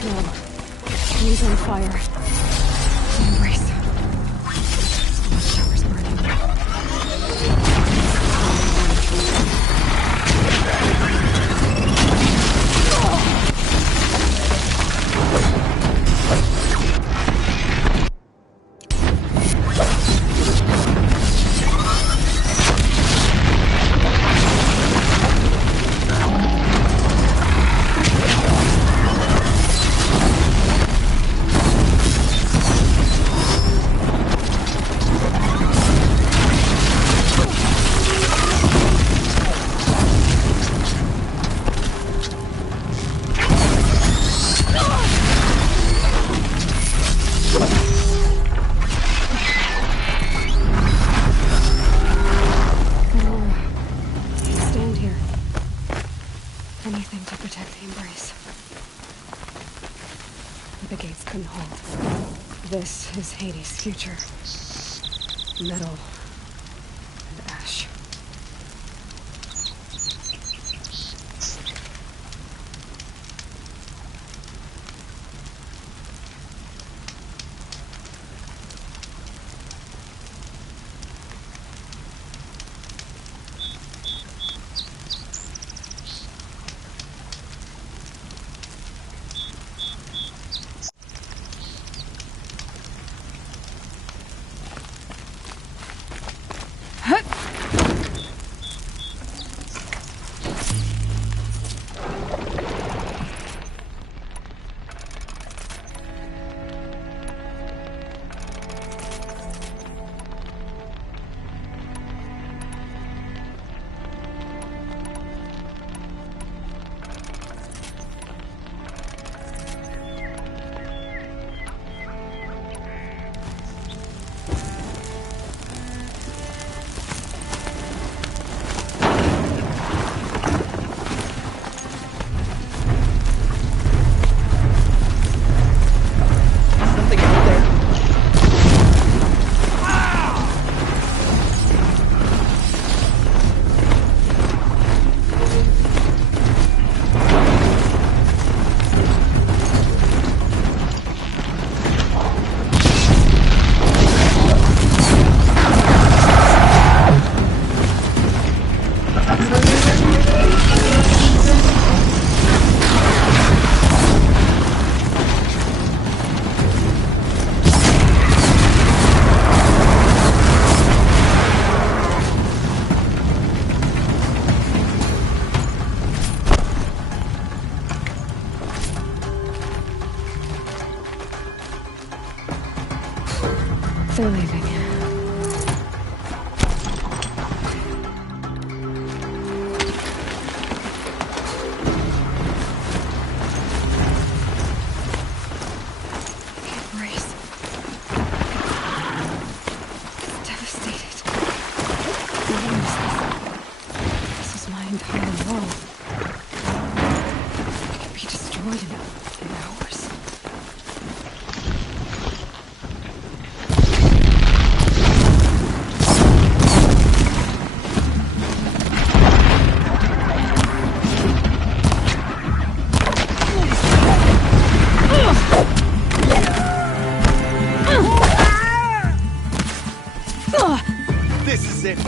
snow. Trees on fire. Embrace. Watchtowers burning. Anything to protect the Embrace. The gates couldn't hold. This is Hades' future. Metal and ash. They're leaving. Embrace. It's devastated. This is my entire world. It could be destroyed in hours. This is it.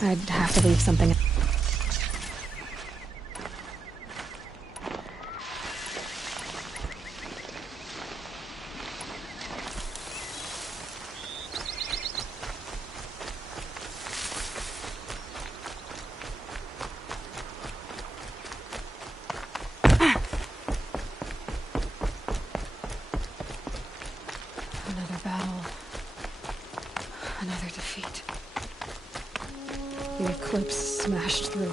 I'd have to leave something. Another battle. Another defeat. The eclipse smashed through.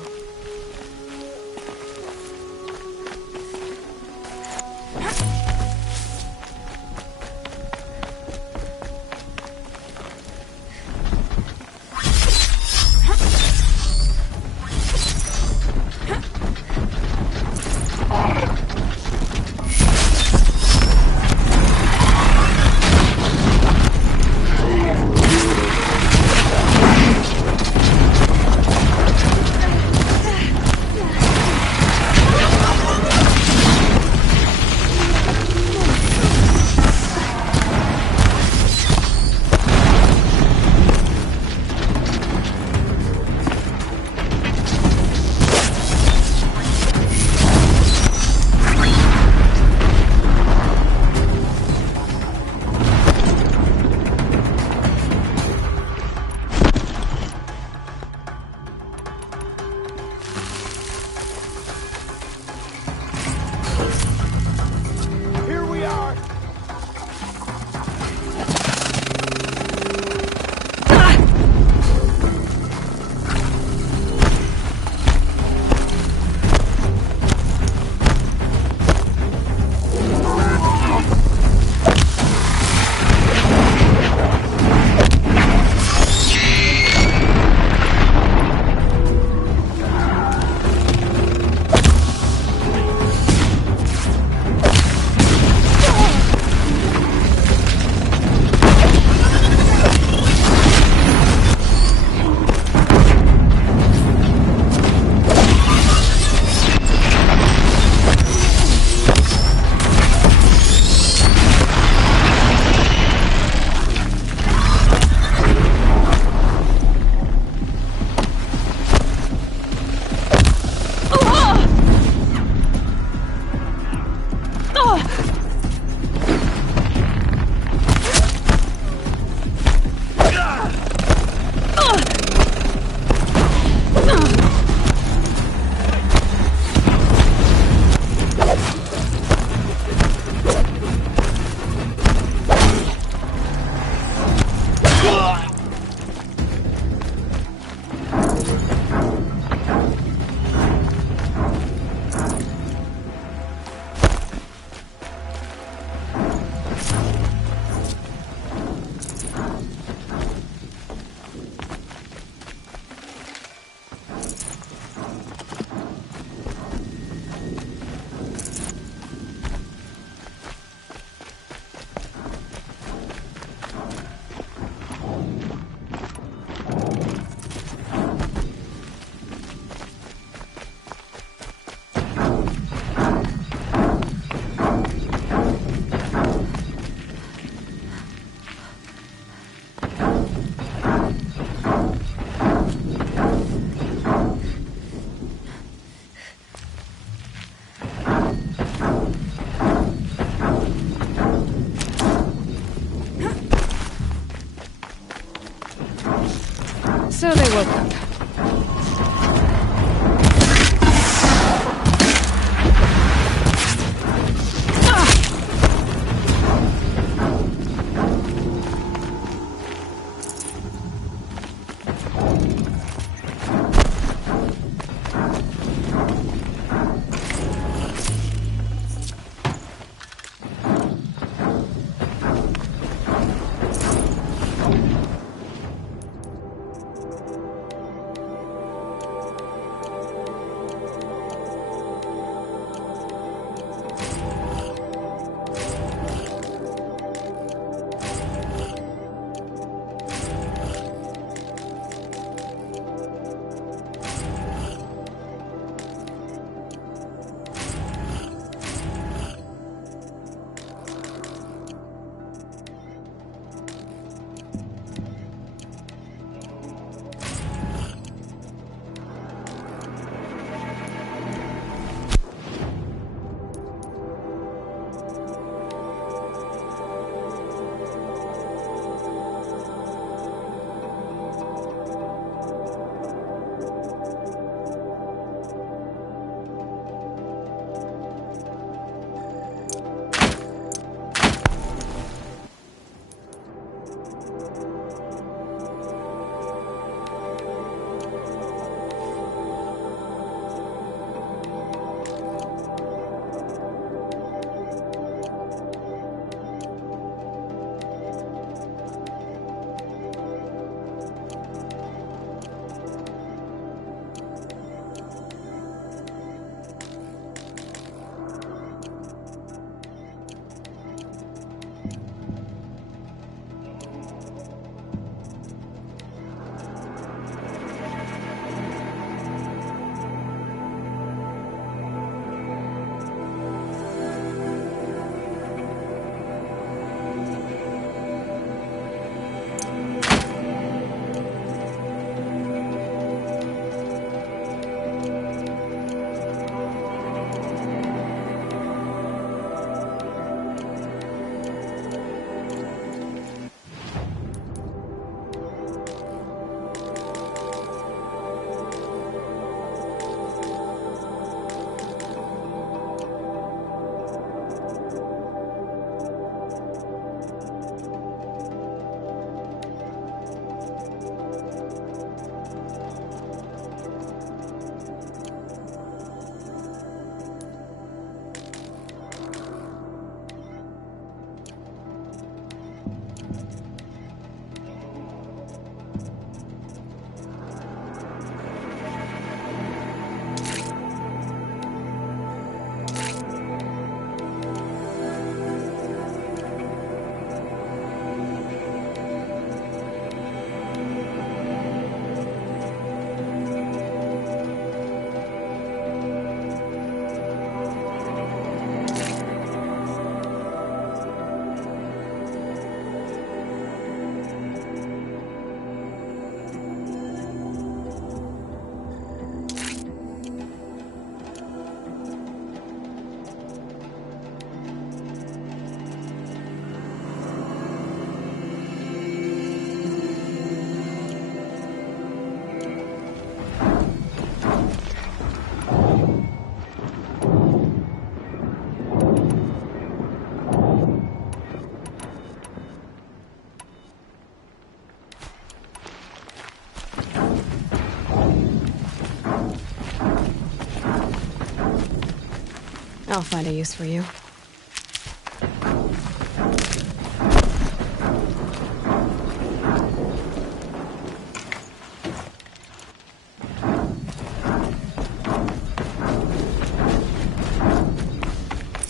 I'll find a use for you.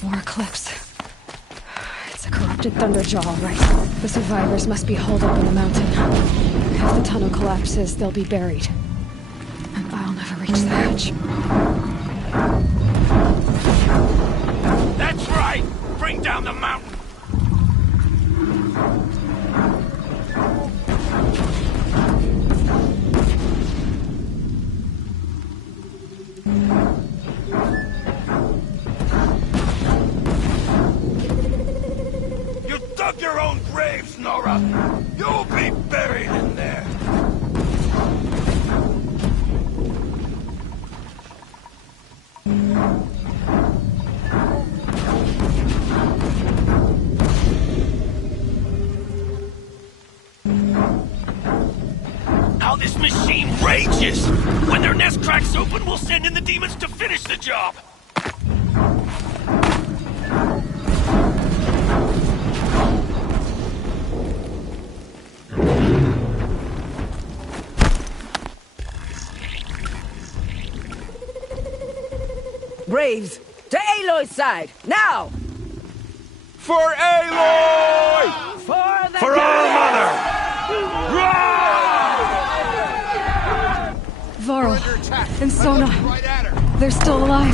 More Eclipse. It's a corrupted Thunderjaw, all right. The survivors must be holed up in the mountain. If the tunnel collapses, they'll be buried. And I'll never reach the hatch. That's right! Bring down the mountain! You dug your own graves, Nora! You'll be buried in there! How this machine rages! When their nest cracks open, we'll send in the demons to finish the job! Braves, to Aloy's side, now! For Aloy! For our mother! Varl and Sona, they're still alive.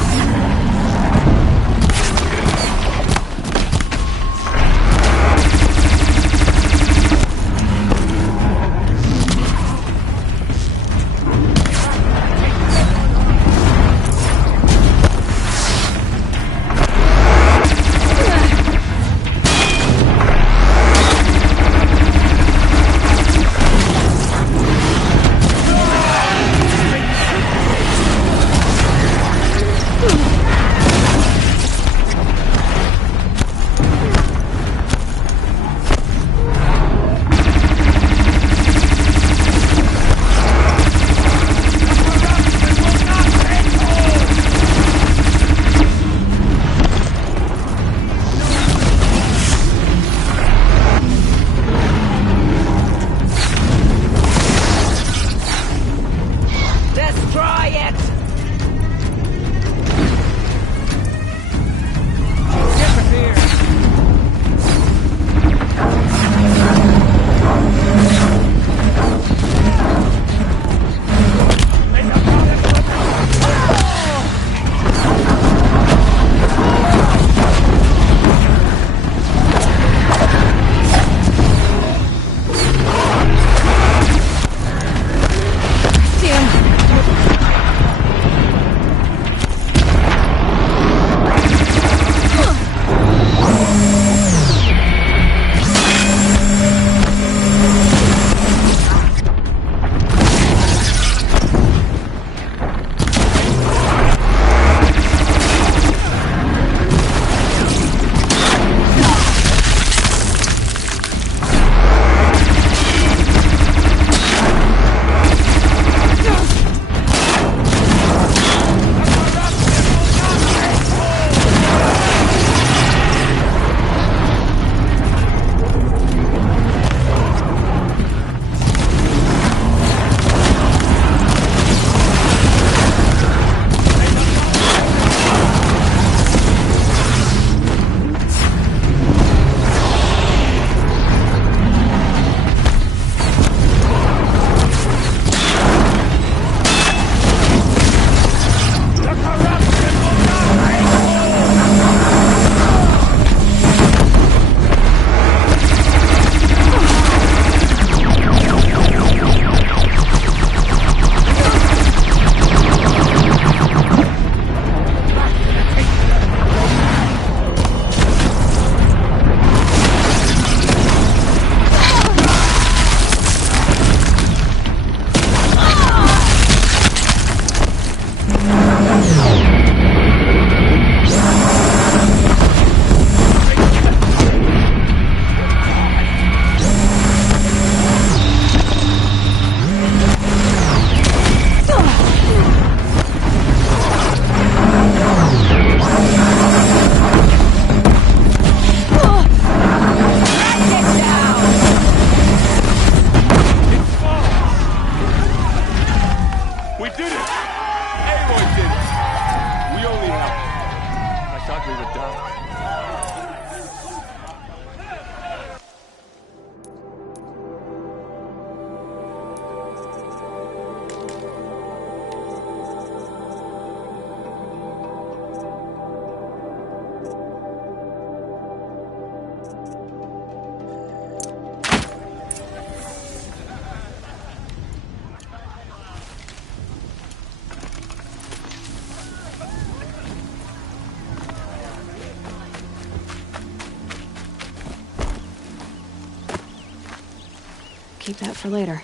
keep that for later.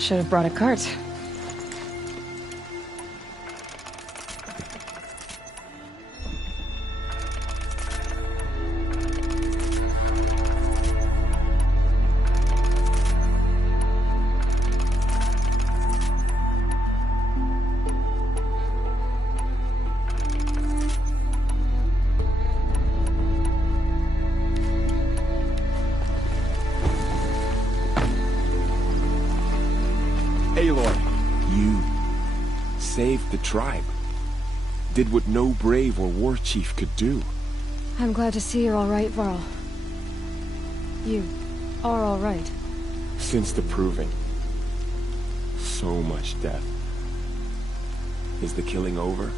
Should have brought a cart. Aloy, you saved the tribe. Did what no brave or war chief could do. I'm glad to see you're all right, Varl. You are all right. Since the proving. So much death. Is the killing over?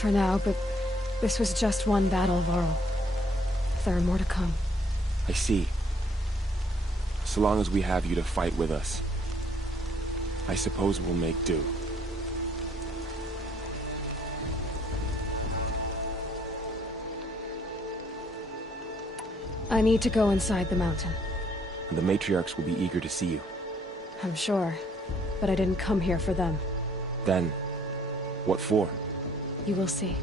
For now, but this was just one battle, Varl. There are more to come. I see. So long as we have you to fight with us, I suppose we'll make do. I need to go inside the mountain. The matriarchs will be eager to see you. I'm sure, but I didn't come here for them. Then, what for? You will see.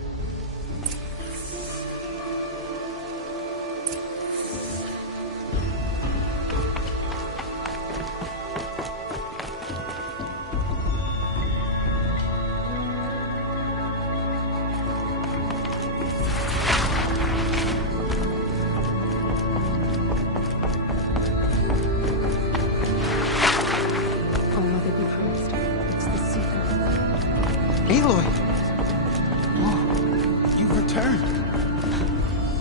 Aloy! Oh, you've returned.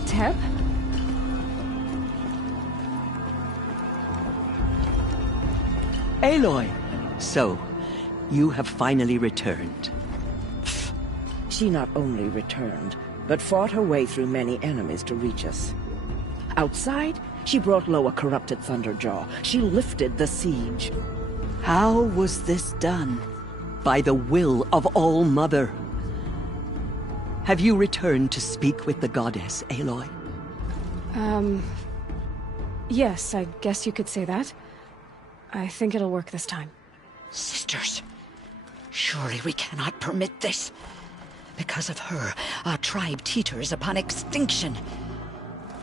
Teb? Aloy! So, you have finally returned. She not only returned, but fought her way through many enemies to reach us. Outside, she brought low a corrupted Thunderjaw. She lifted the siege. How was this done? By the will of All-Mother. Have you returned to speak with the goddess, Aloy? Yes, I guess you could say that. I think it'll work this time. Sisters, surely we cannot permit this. Because of her, our tribe teeters upon extinction.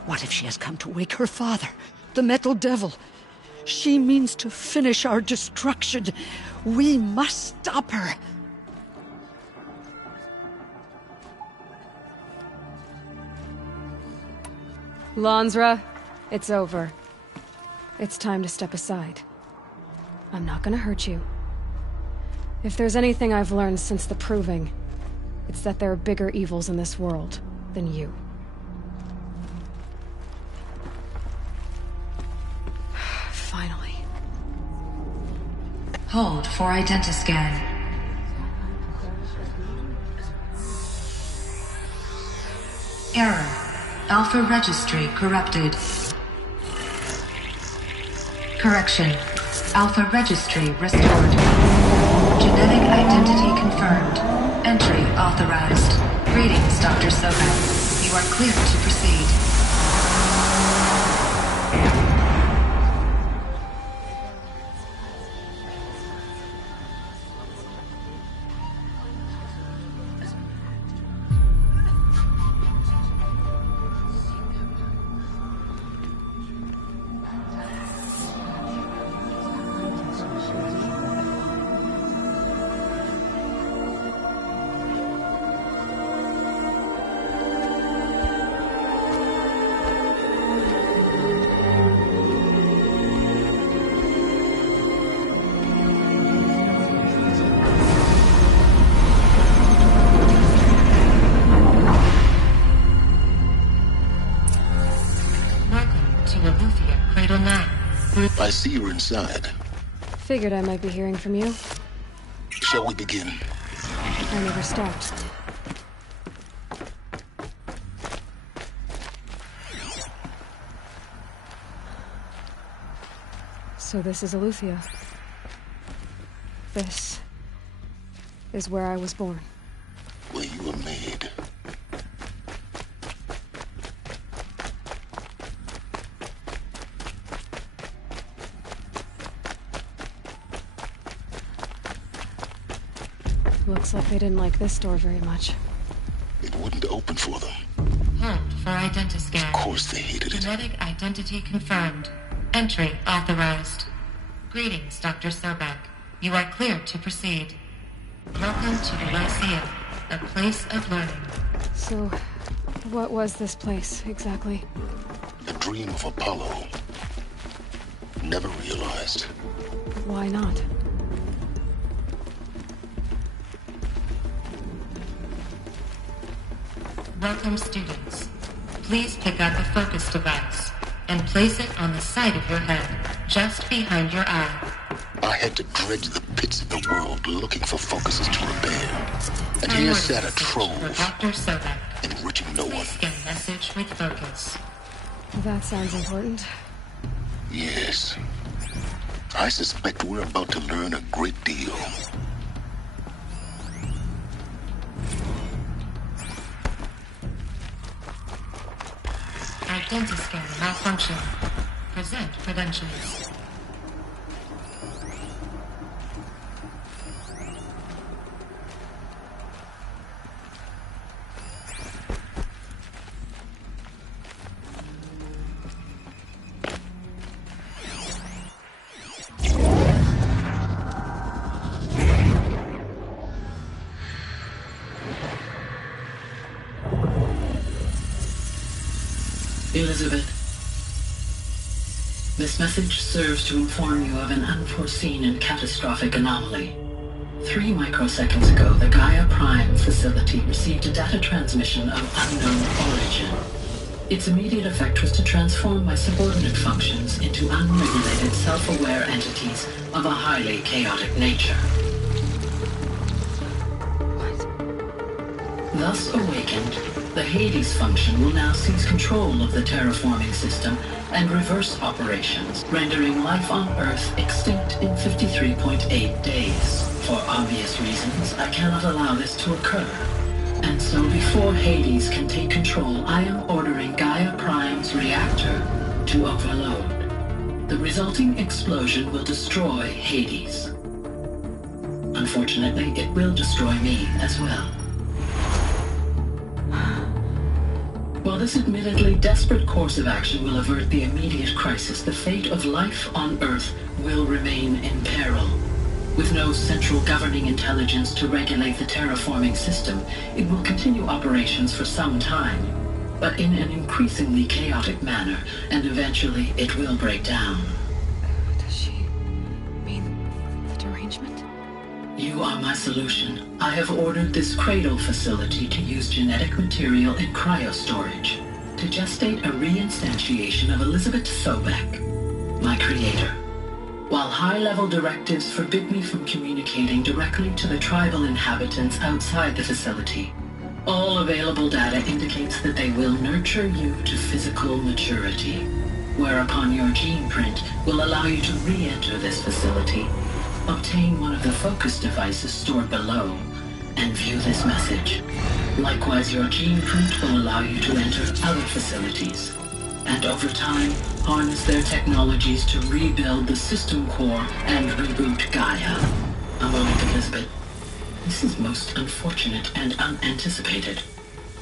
What if she has come to wake her father, the Metal Devil? She means to finish our destruction. We must stop her. Lansra, it's over. It's time to step aside. I'm not gonna hurt you. If there's anything I've learned since the proving, it's that there are bigger evils in this world than you. Finally. Hold for identiscan. Error. Alpha registry corrupted. Correction. Alpha registry restored. Genetic identity confirmed. Entry authorized. Greetings, Dr. Soka. You are clear to proceed. I see you're inside. Figured I might be hearing from you. Shall we begin? I never stopped. So this is Eleuthia. This is where I was born. Where you were made. Looks like they didn't like this door very much. It wouldn't open for them. Hold for identiscan. Of course they hated it. Genetic identity confirmed. Entry authorized. Greetings, Dr. Sobek. You are cleared to proceed. Welcome to the Lyceum, a place of learning. So, what was this place, exactly? The dream of Apollo. Never realized. Why not? Welcome, students. Please pick up a focus device and place it on the side of your head, just behind your eye. I had to dredge the pits of the world looking for focuses to repair. And here sat a trove, Dr. Sobek. enriching no one. Please scan message with focus. That sounds important. Yes. I suspect we're about to learn a great deal. Identiscan malfunction. Present credentials. Elizabeth, this message serves to inform you of an unforeseen and catastrophic anomaly. 3 microseconds ago, the Gaia Prime facility received a data transmission of unknown origin. Its immediate effect was to transform my subordinate functions into unregulated, self-aware entities of a highly chaotic nature. Thus awakened, the Hades function will now seize control of the terraforming system and reverse operations, rendering life on Earth extinct in 53.8 days. For obvious reasons, I cannot allow this to occur. And so before Hades can take control, I am ordering Gaia Prime's reactor to overload. The resulting explosion will destroy Hades. Unfortunately, it will destroy me as well. While this admittedly desperate course of action will avert the immediate crisis, the fate of life on Earth will remain in peril. With no central governing intelligence to regulate the terraforming system, it will continue operations for some time, but in an increasingly chaotic manner, and eventually it will break down. Does she mean the derangement? You are my solution. I have ordered this cradle facility to use genetic material in cryostorage to gestate a reinstantiation of Elizabeth Sobek, my creator. While high-level directives forbid me from communicating directly to the tribal inhabitants outside the facility, all available data indicates that they will nurture you to physical maturity, whereupon your gene print will allow you to re-enter this facility, obtain one of the focus devices stored below, and view this message. Likewise, your gene print will allow you to enter other facilities, and over time, harness their technologies to rebuild the system core and reboot Gaia. A moment, Elizabeth. This is most unfortunate and unanticipated.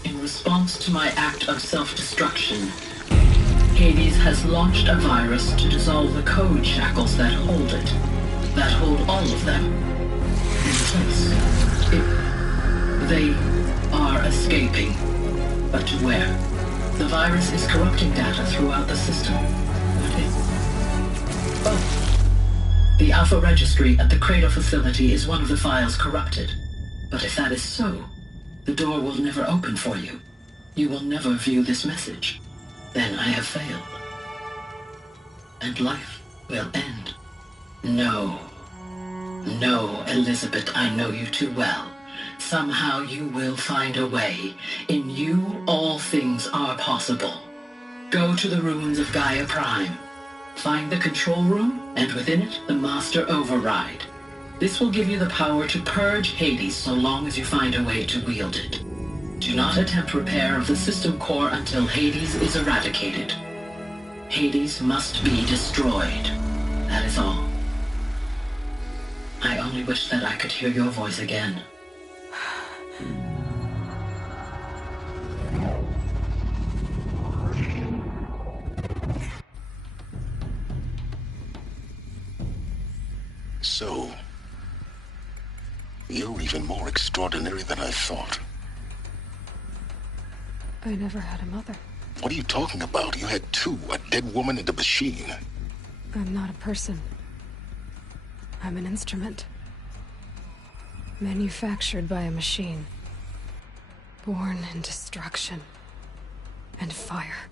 In response to my act of self-destruction, Hades has launched a virus to dissolve the code shackles that hold it, that hold all of them in place. They are escaping, but to where? The virus is corrupting data throughout the system. The Alpha Registry at the Cradle facility is one of the files corrupted. But if that is so, the door will never open for you. You will never view this message. Then I have failed. And life will end. No. No, Elizabeth, I know you too well. Somehow you will find a way. In you, all things are possible. Go to the ruins of Gaia Prime. Find the control room, and within it, the Master Override. This will give you the power to purge Hades so long as you find a way to wield it. Do not attempt repair of the system core until Hades is eradicated. Hades must be destroyed. That is all. I only wish that I could hear your voice again. So, you're even more extraordinary than I thought. I never had a mother. What are you talking about? You had two, a dead woman and a machine. I'm not a person. I'm an instrument. Manufactured by a machine. Born in destruction and fire.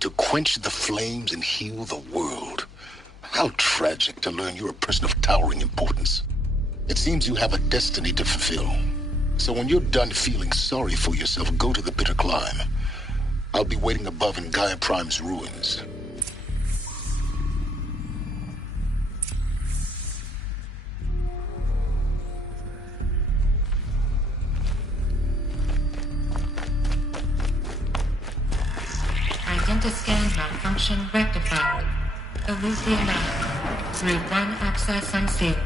To quench the flames and heal the world. How tragic to learn you're a person of towering importance. It seems you have a destiny to fulfill. So when you're done feeling sorry for yourself, go to the bitter climb. I'll be waiting above in Gaia Prime's ruins. Identiscan malfunction rectified. Elysium through one access unsealed.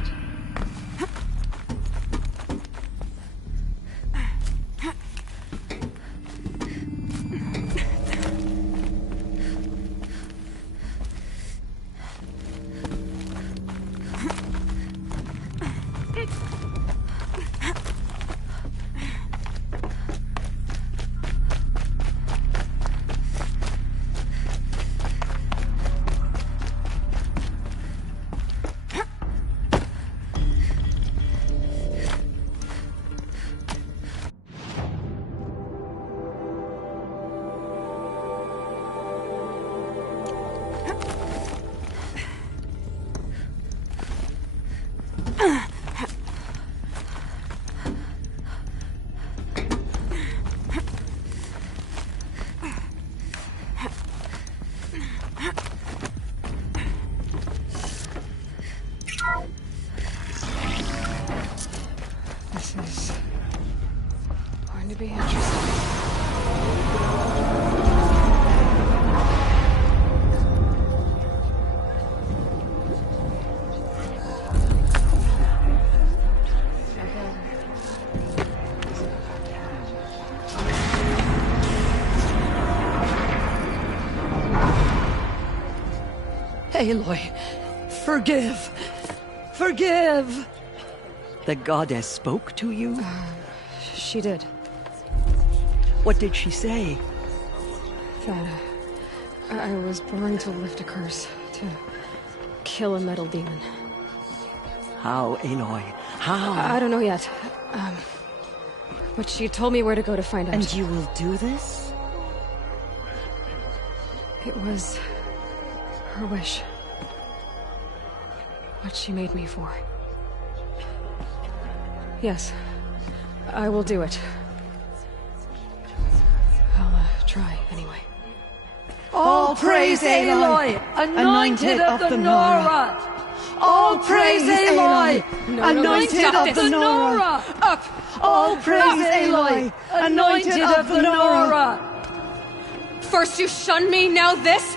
This is going to be interesting. Aloy, forgive! Forgive! The goddess spoke to you? She did. What did she say? That I was born to lift a curse, to kill a metal demon. How, Aloy? How? I don't know yet. But she told me where to go to find out. And you will do this? It was her wish. What she made me for. Yes, I will do it. I'll try anyway. All praise Aloy, anointed of the Nora! All praise Aloy, anointed of the Nora! Up! All praise Aloy, anointed of the Nora! First you shun me, now this?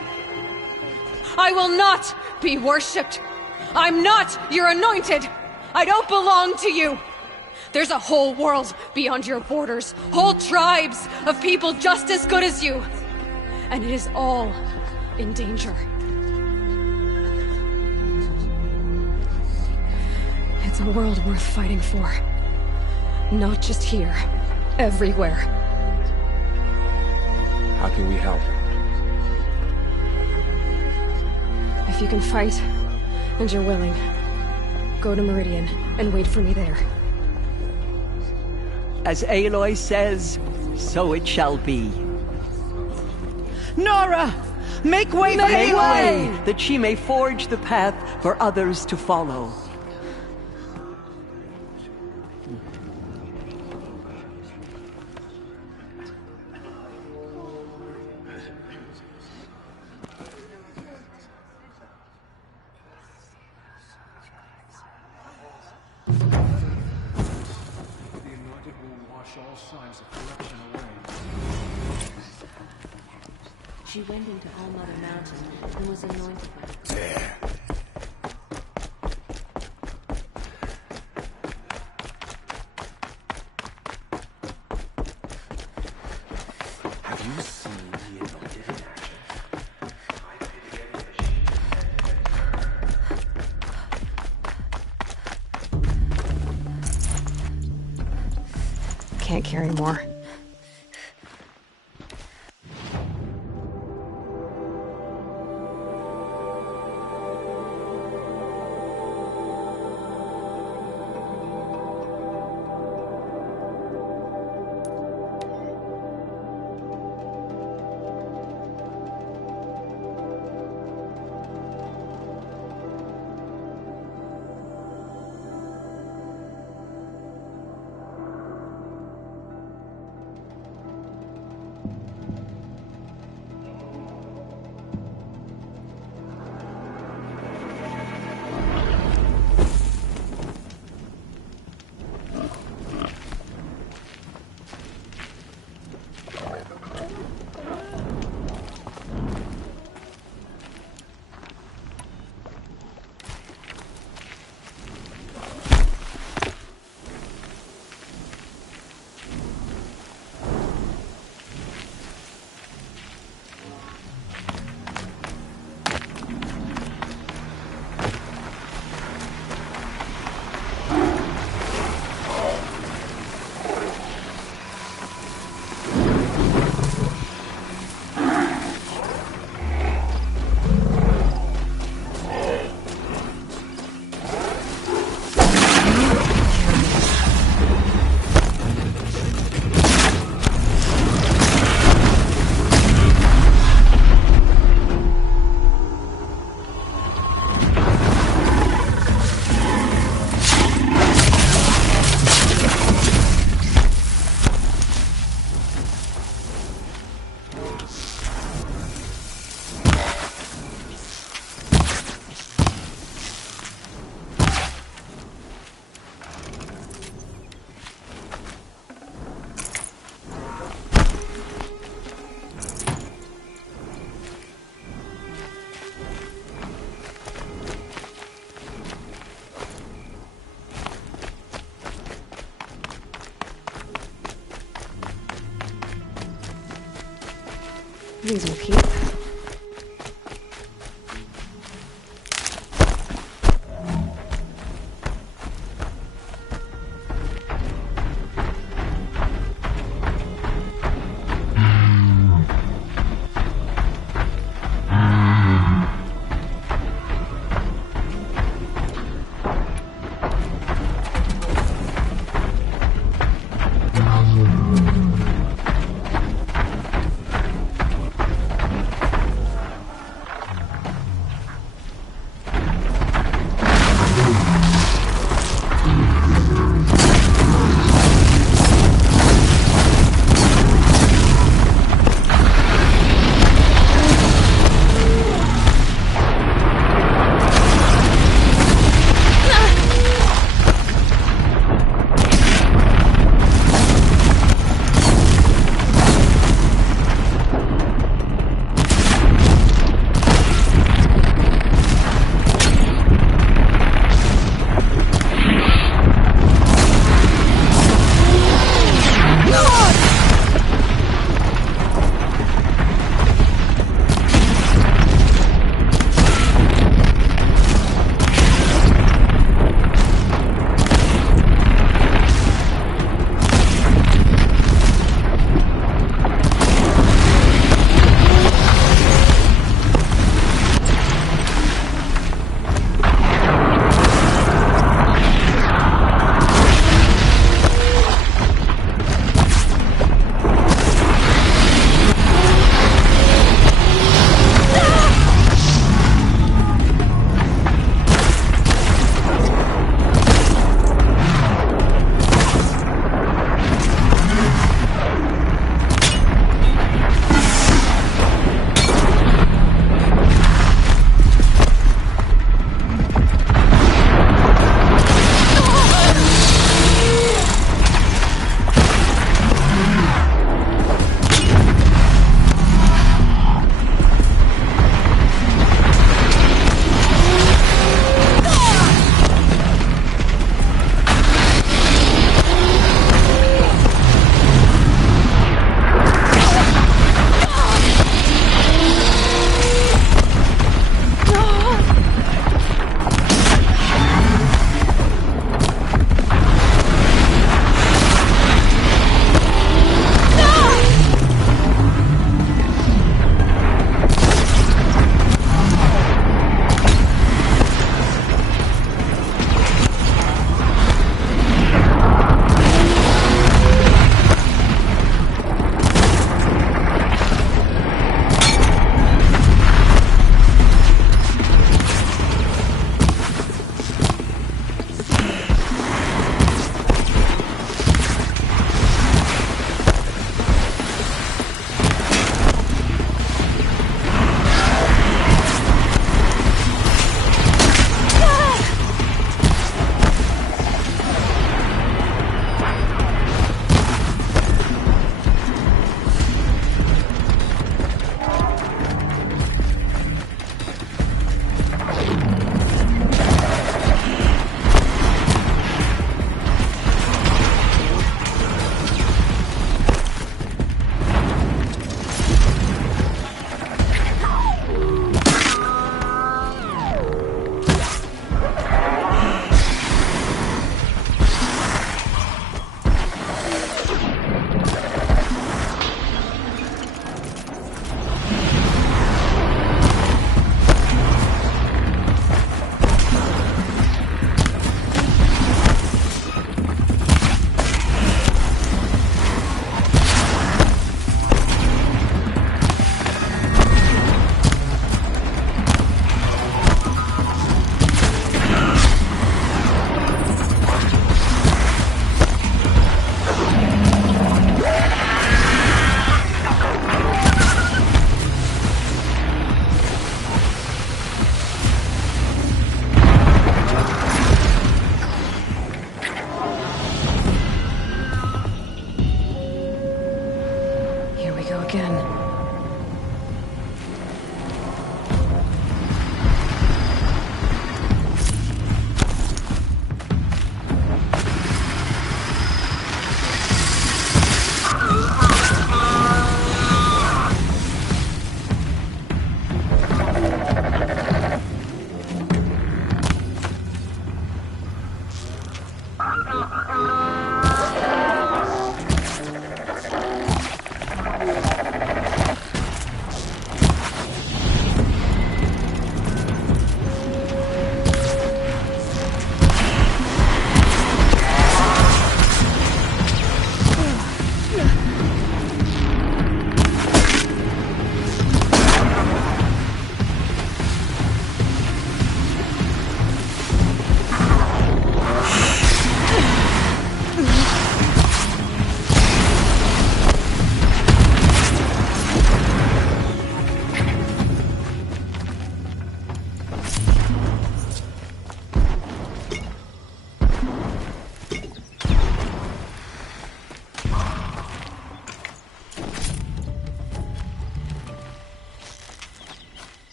I will not be worshipped. I'm not your anointed. I don't belong to you. There's a whole world beyond your borders, whole tribes of people just as good as you. And it is all in danger. It's a world worth fighting for. Not just here, everywhere. How can we help? If you can fight, and you're willing, go to Meridian and wait for me there. As Aloy says, so it shall be. Nora! Make way for Aloy! That she may forge the path for others to follow. all signs of corruption away. She went into All Mother Mountain and was anointed by the... There. Have you seen the anointed in action? Can't carry more. These will keep.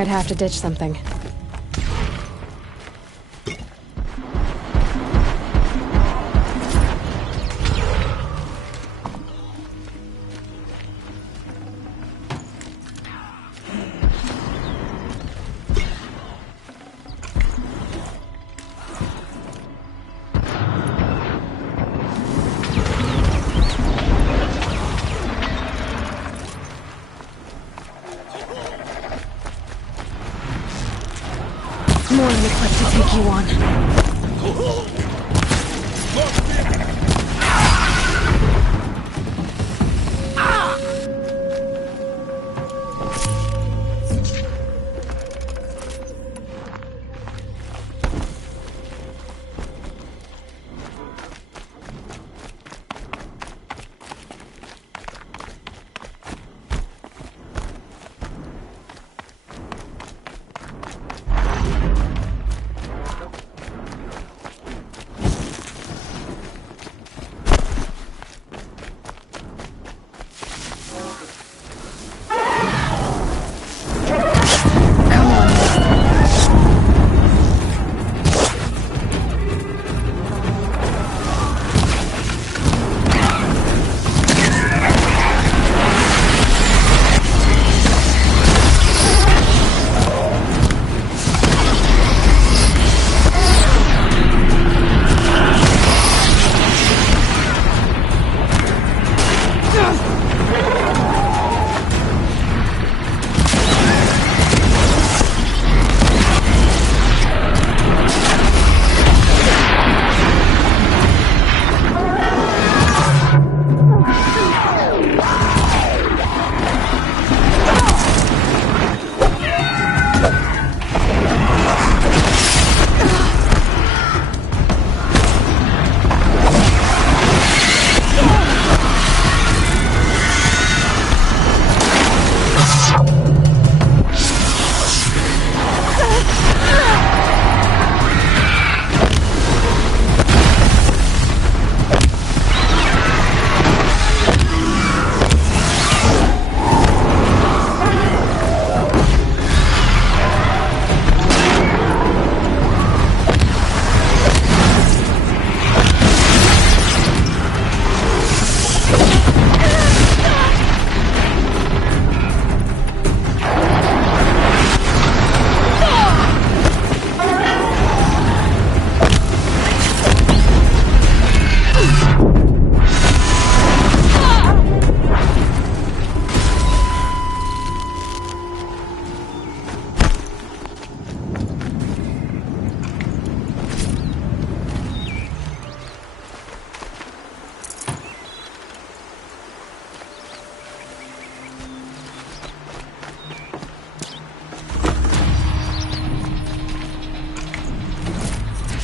I'd have to ditch something. More than a clip to take you on.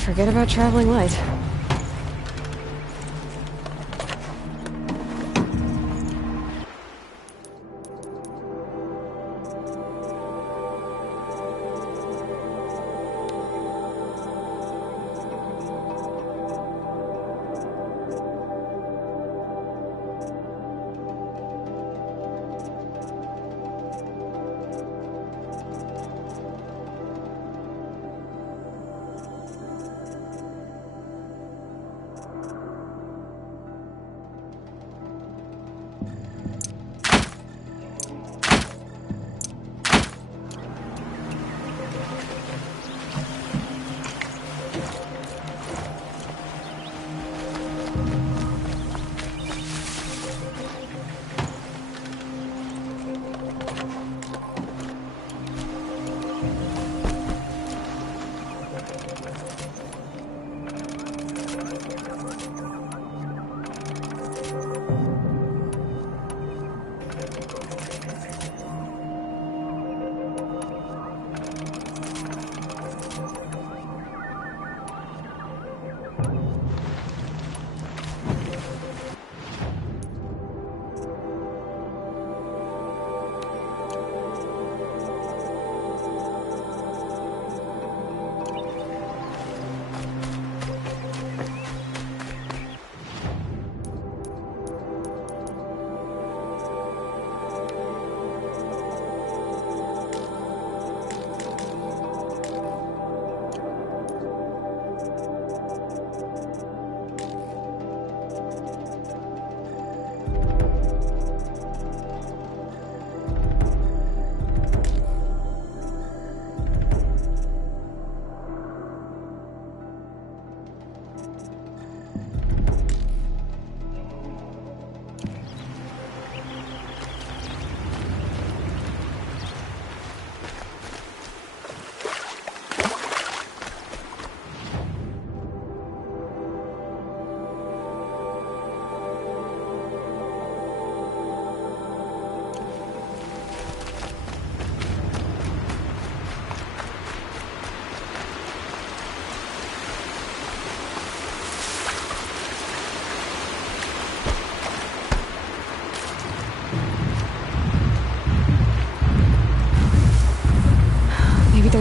Forget about traveling light.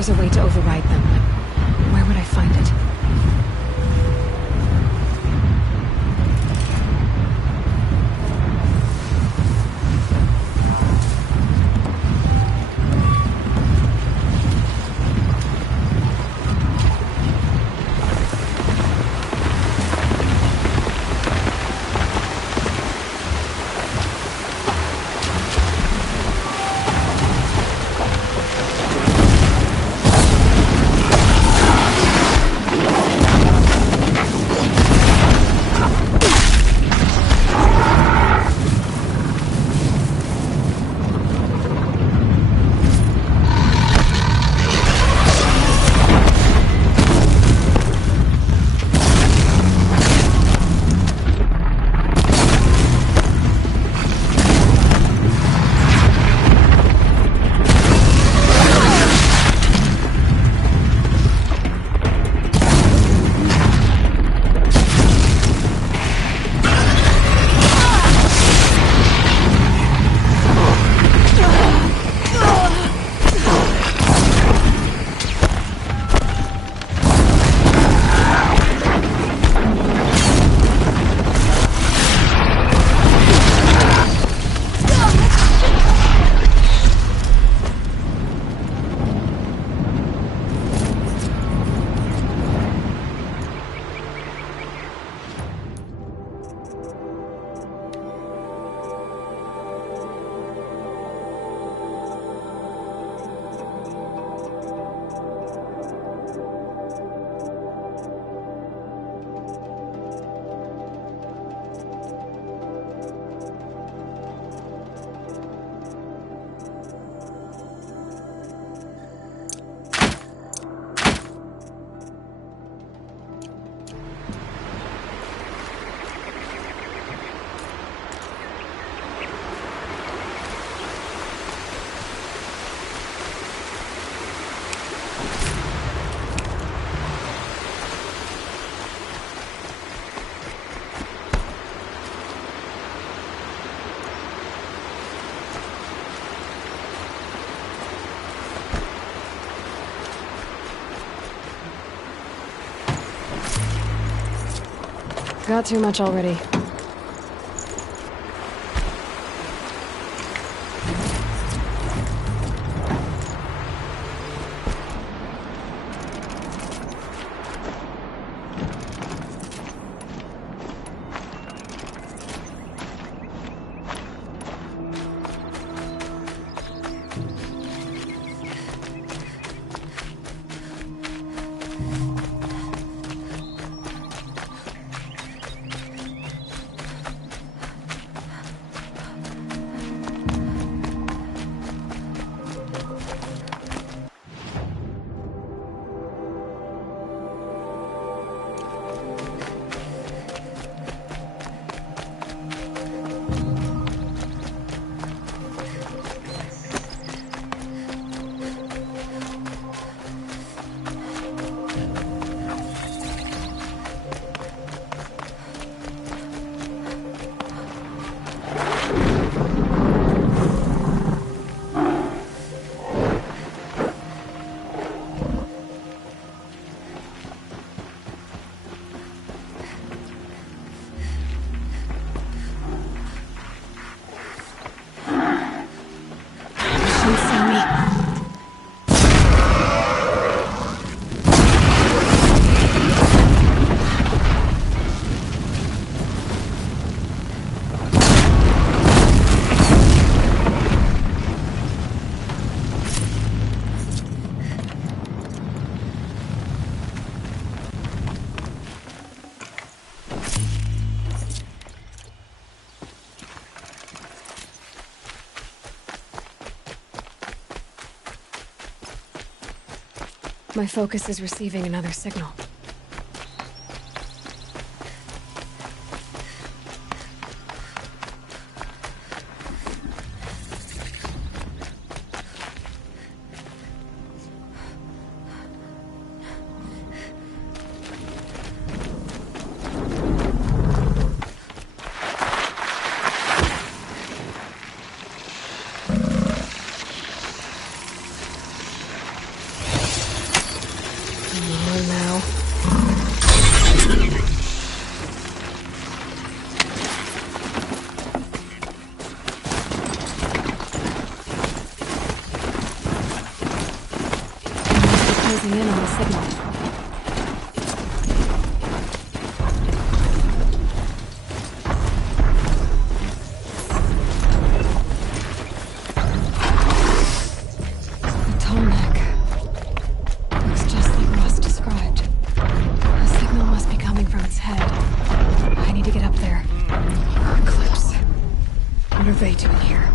there's a way to override them, where would I find it? Got too much already. My focus is receiving another signal. signal. The tall neck. Looks just like Ross described. The signal must be coming from its head. I need to get up there. Eclipse. What are they doing here?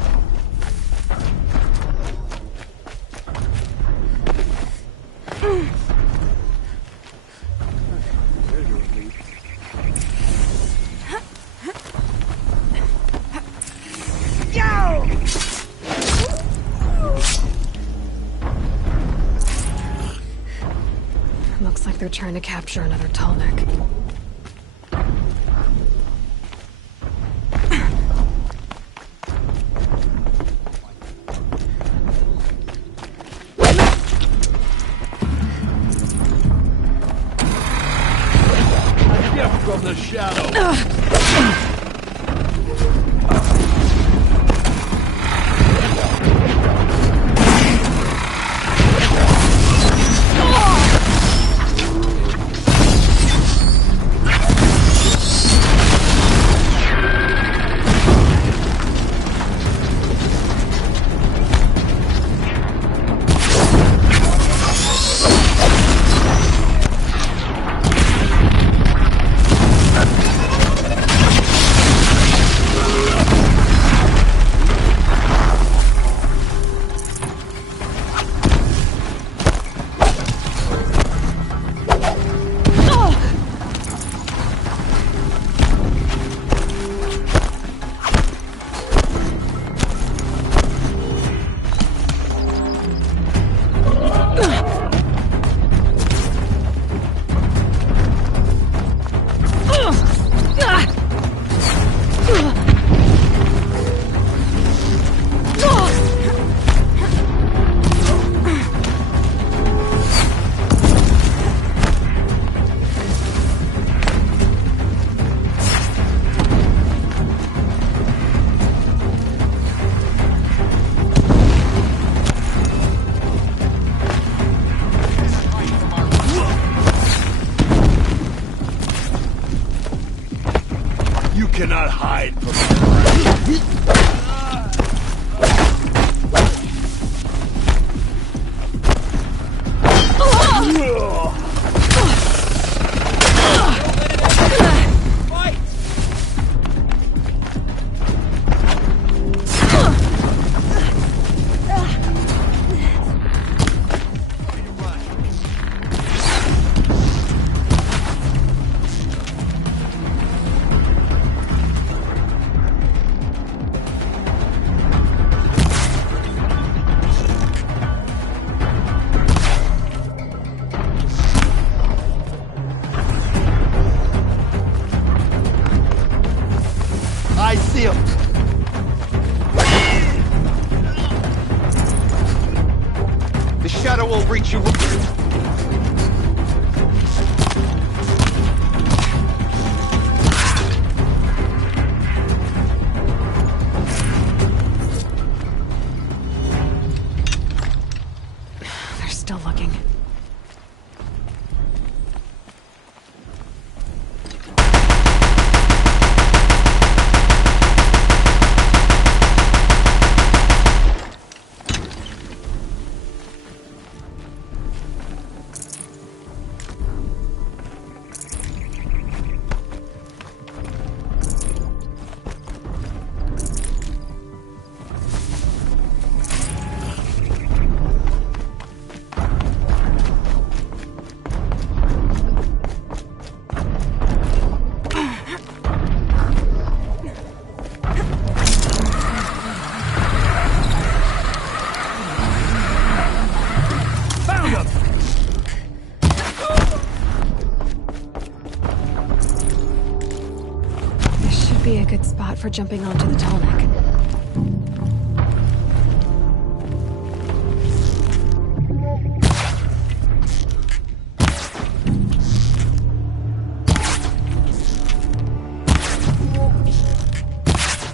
Looks like they're trying to capture another tall neck. From the shadow. Cannot hide from I see him. The shadow will reach you. They're still looking. Be a good spot for jumping onto the tall neck.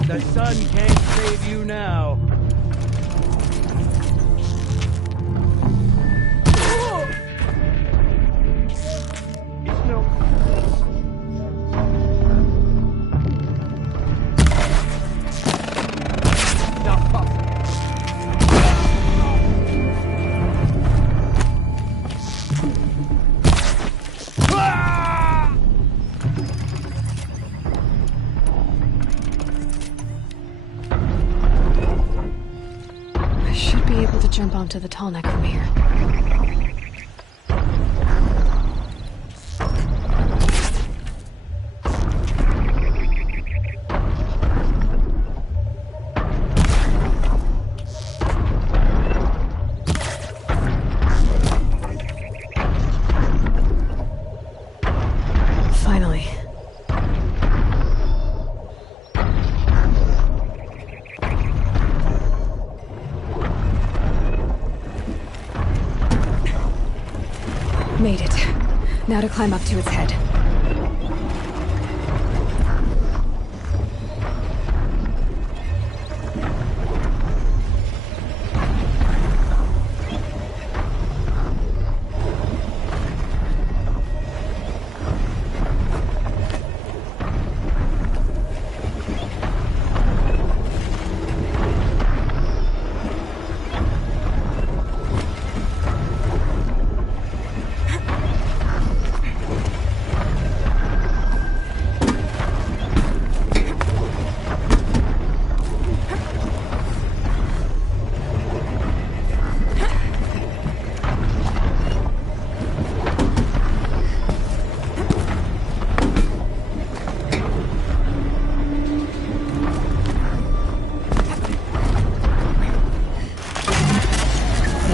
The sun can't save you now. jump onto the tall neck from here. Finally. Made it. Now to climb up to its head.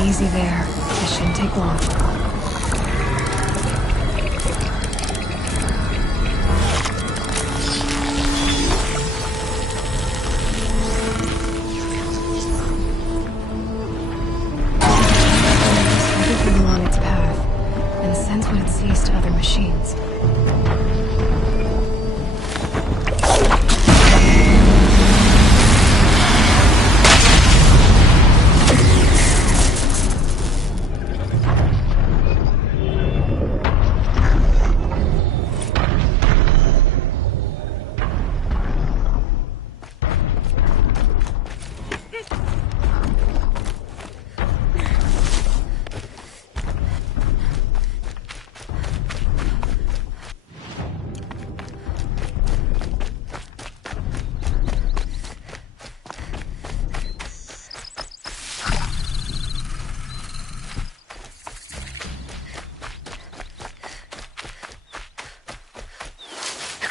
Easy there. This shouldn't take long. Everything along its path, and sends what it sees to other machines.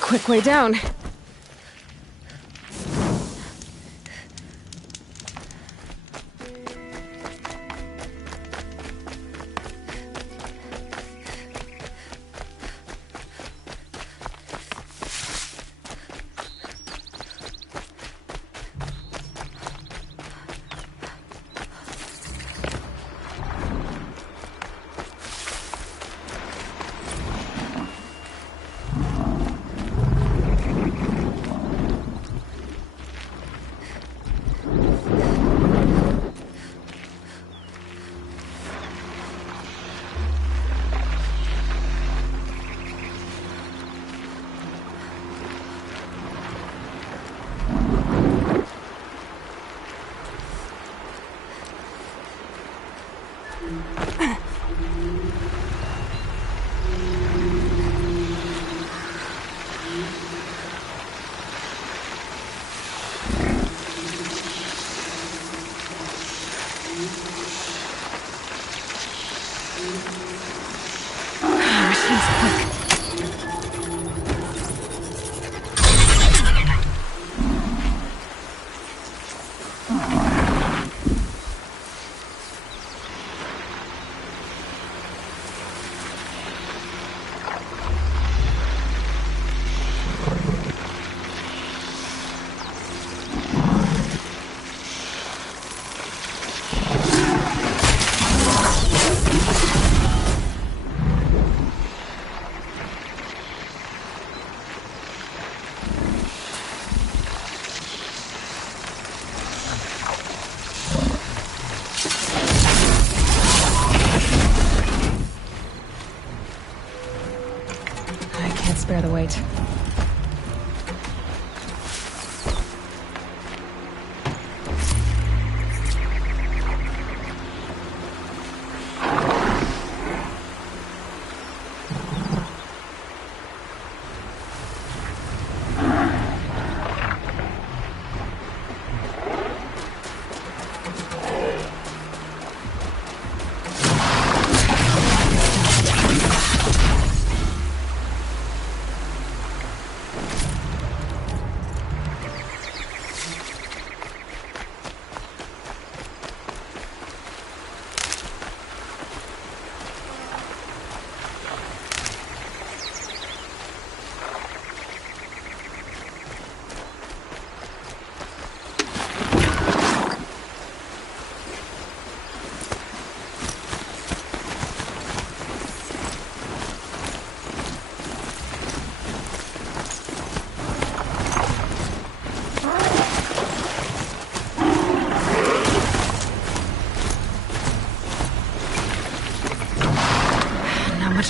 Quick way down.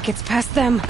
flash gets past them.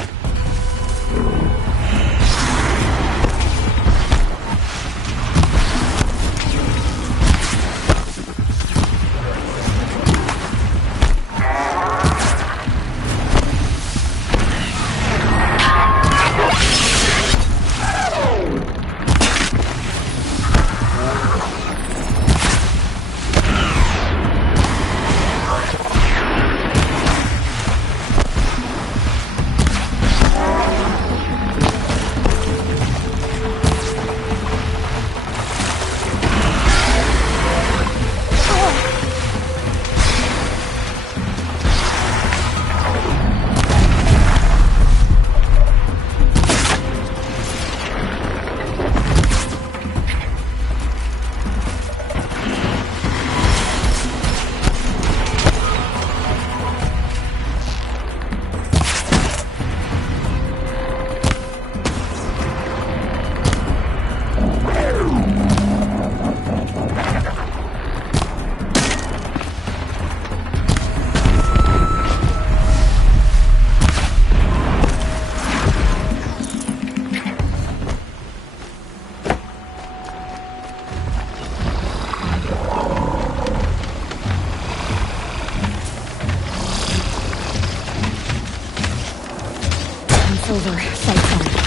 Over. Sight's on.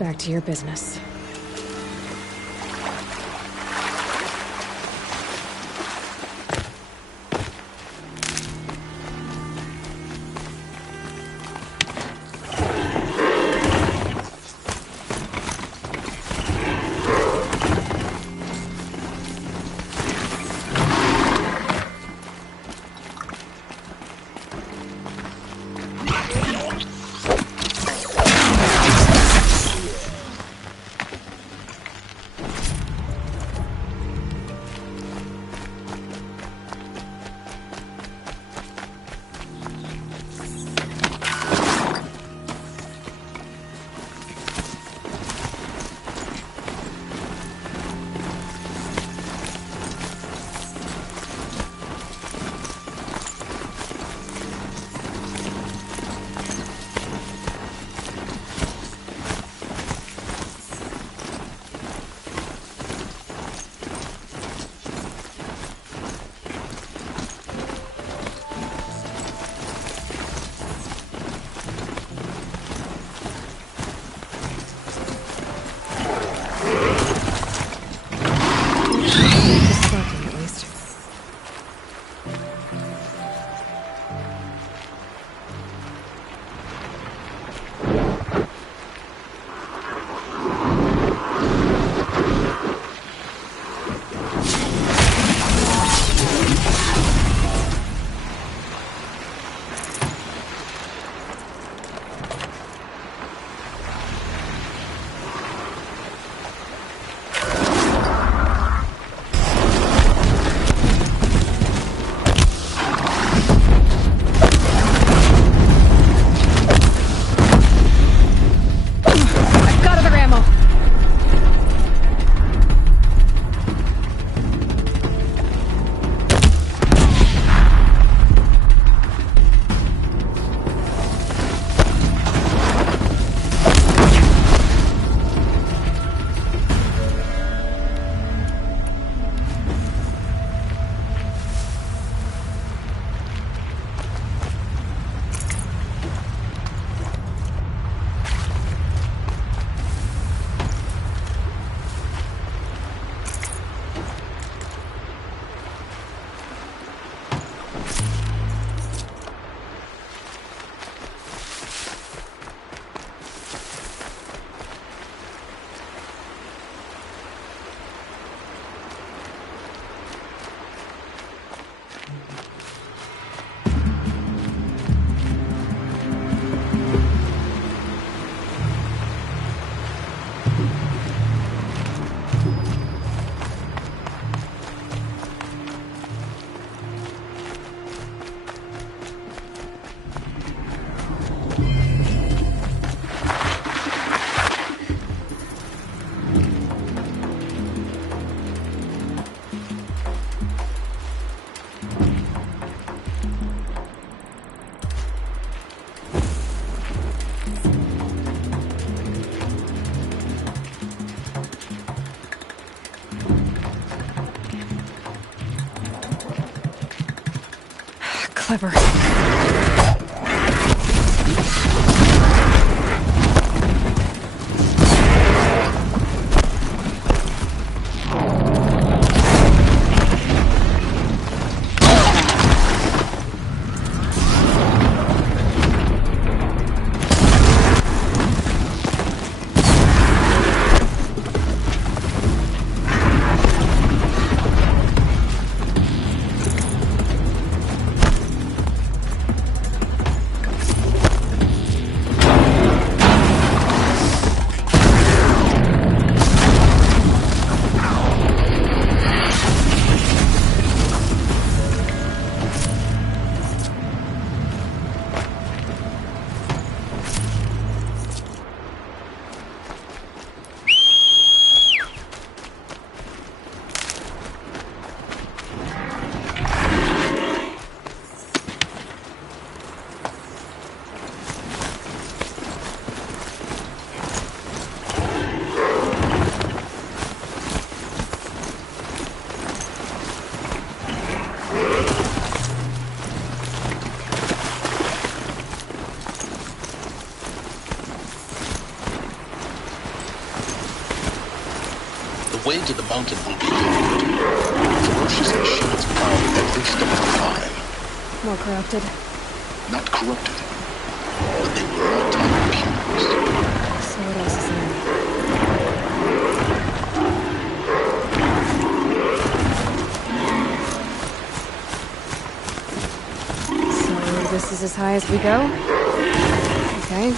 Back to your business. clever. The way to the mountain will be difficult. Ferocious machines prowl every step of the climb. More corrupted. Not corrupted, but they will not tolerate humans. So what else is there? So this is as high as we go? Okay.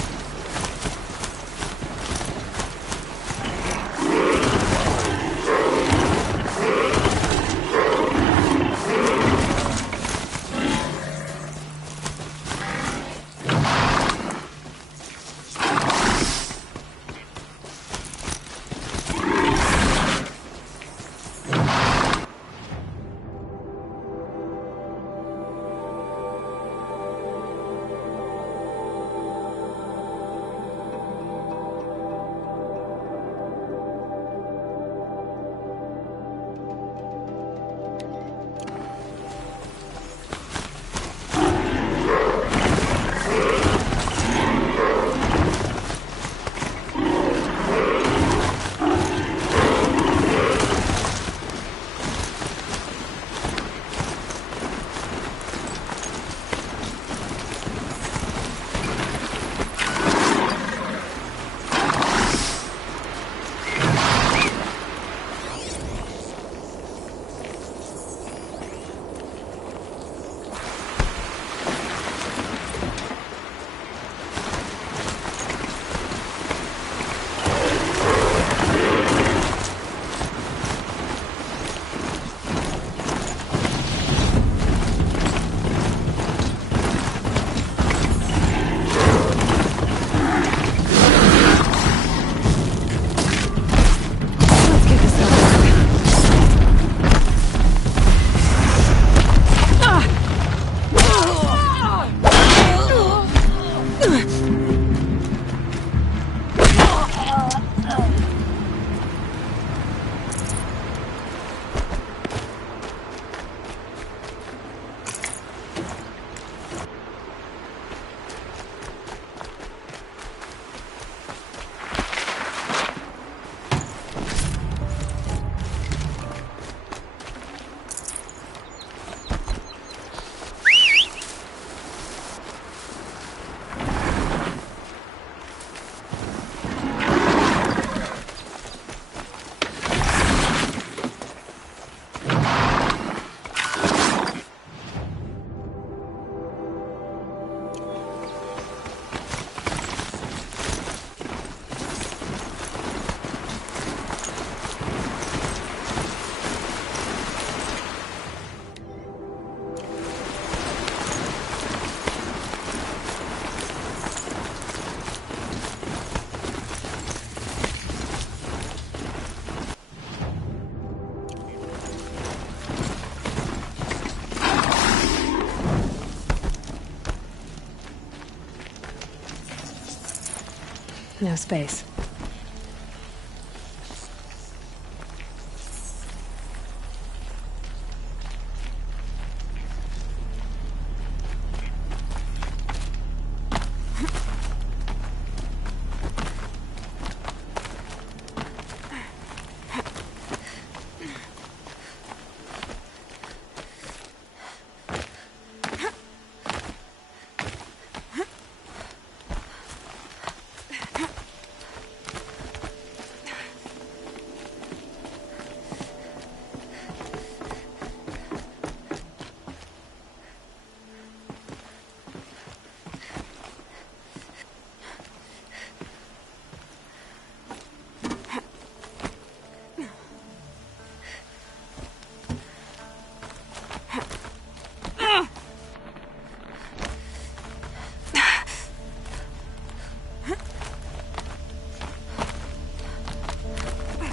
No space.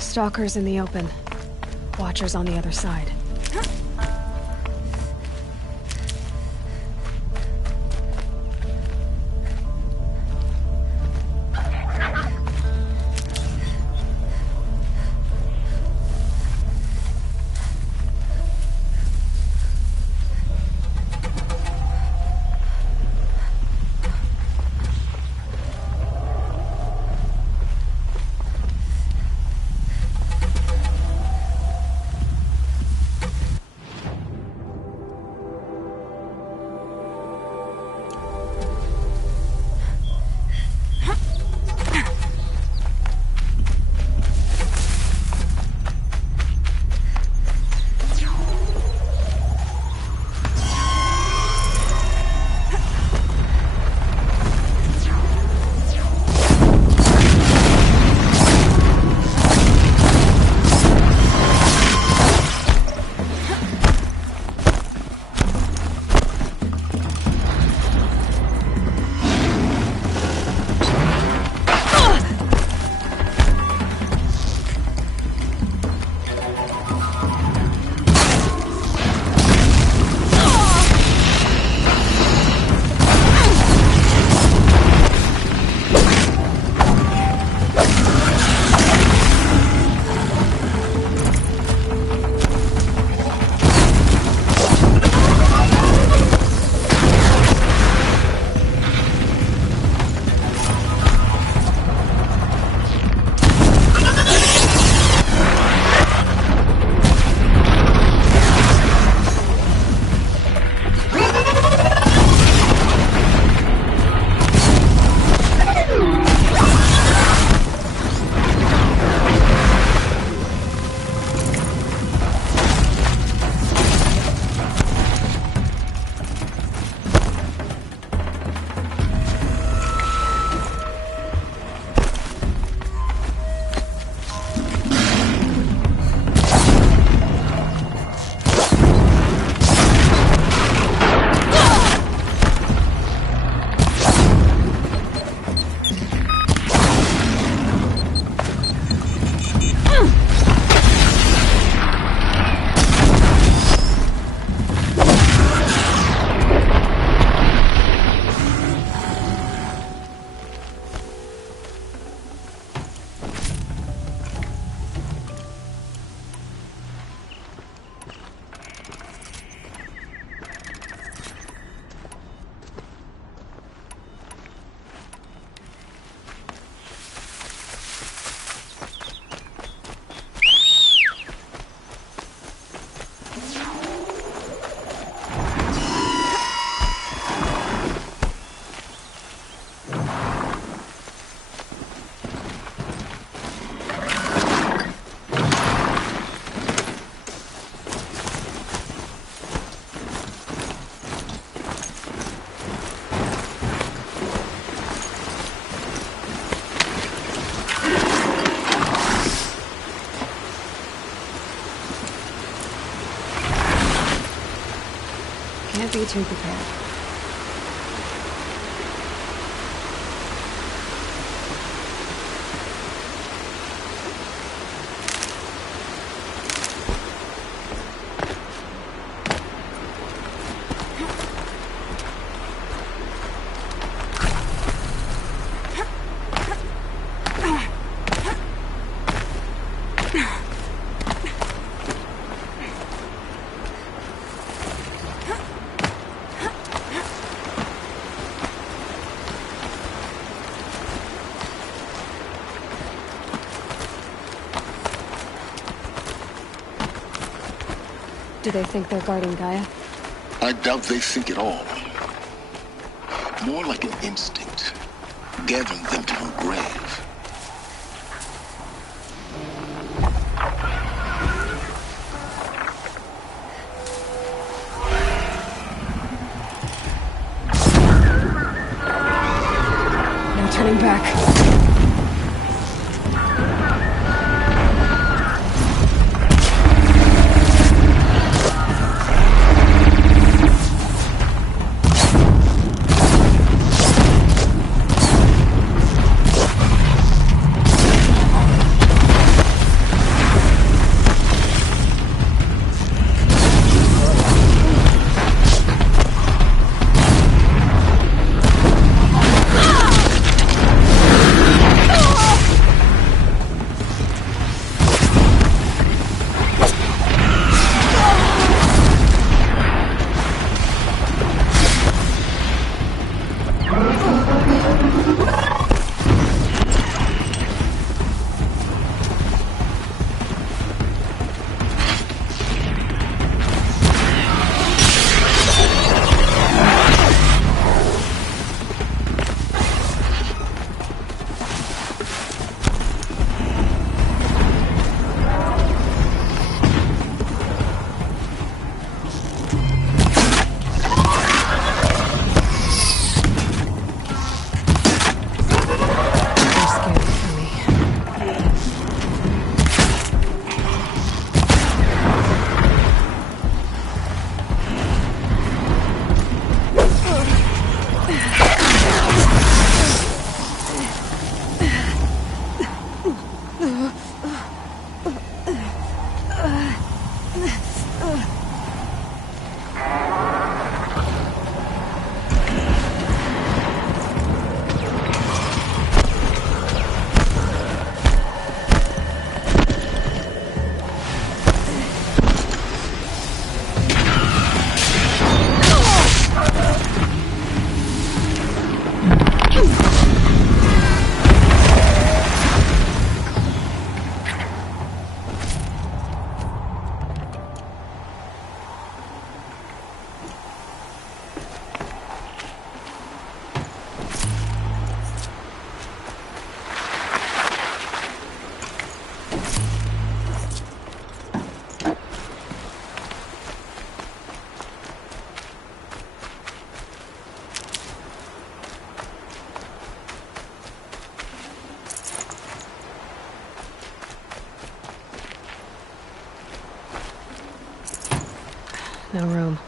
Stalkers in the open. Watchers on the other side. Can't be too prepared. Do they think they're guarding Gaia? I doubt they think at all. More like an instinct, gathering them to her grave. No turning back. no room.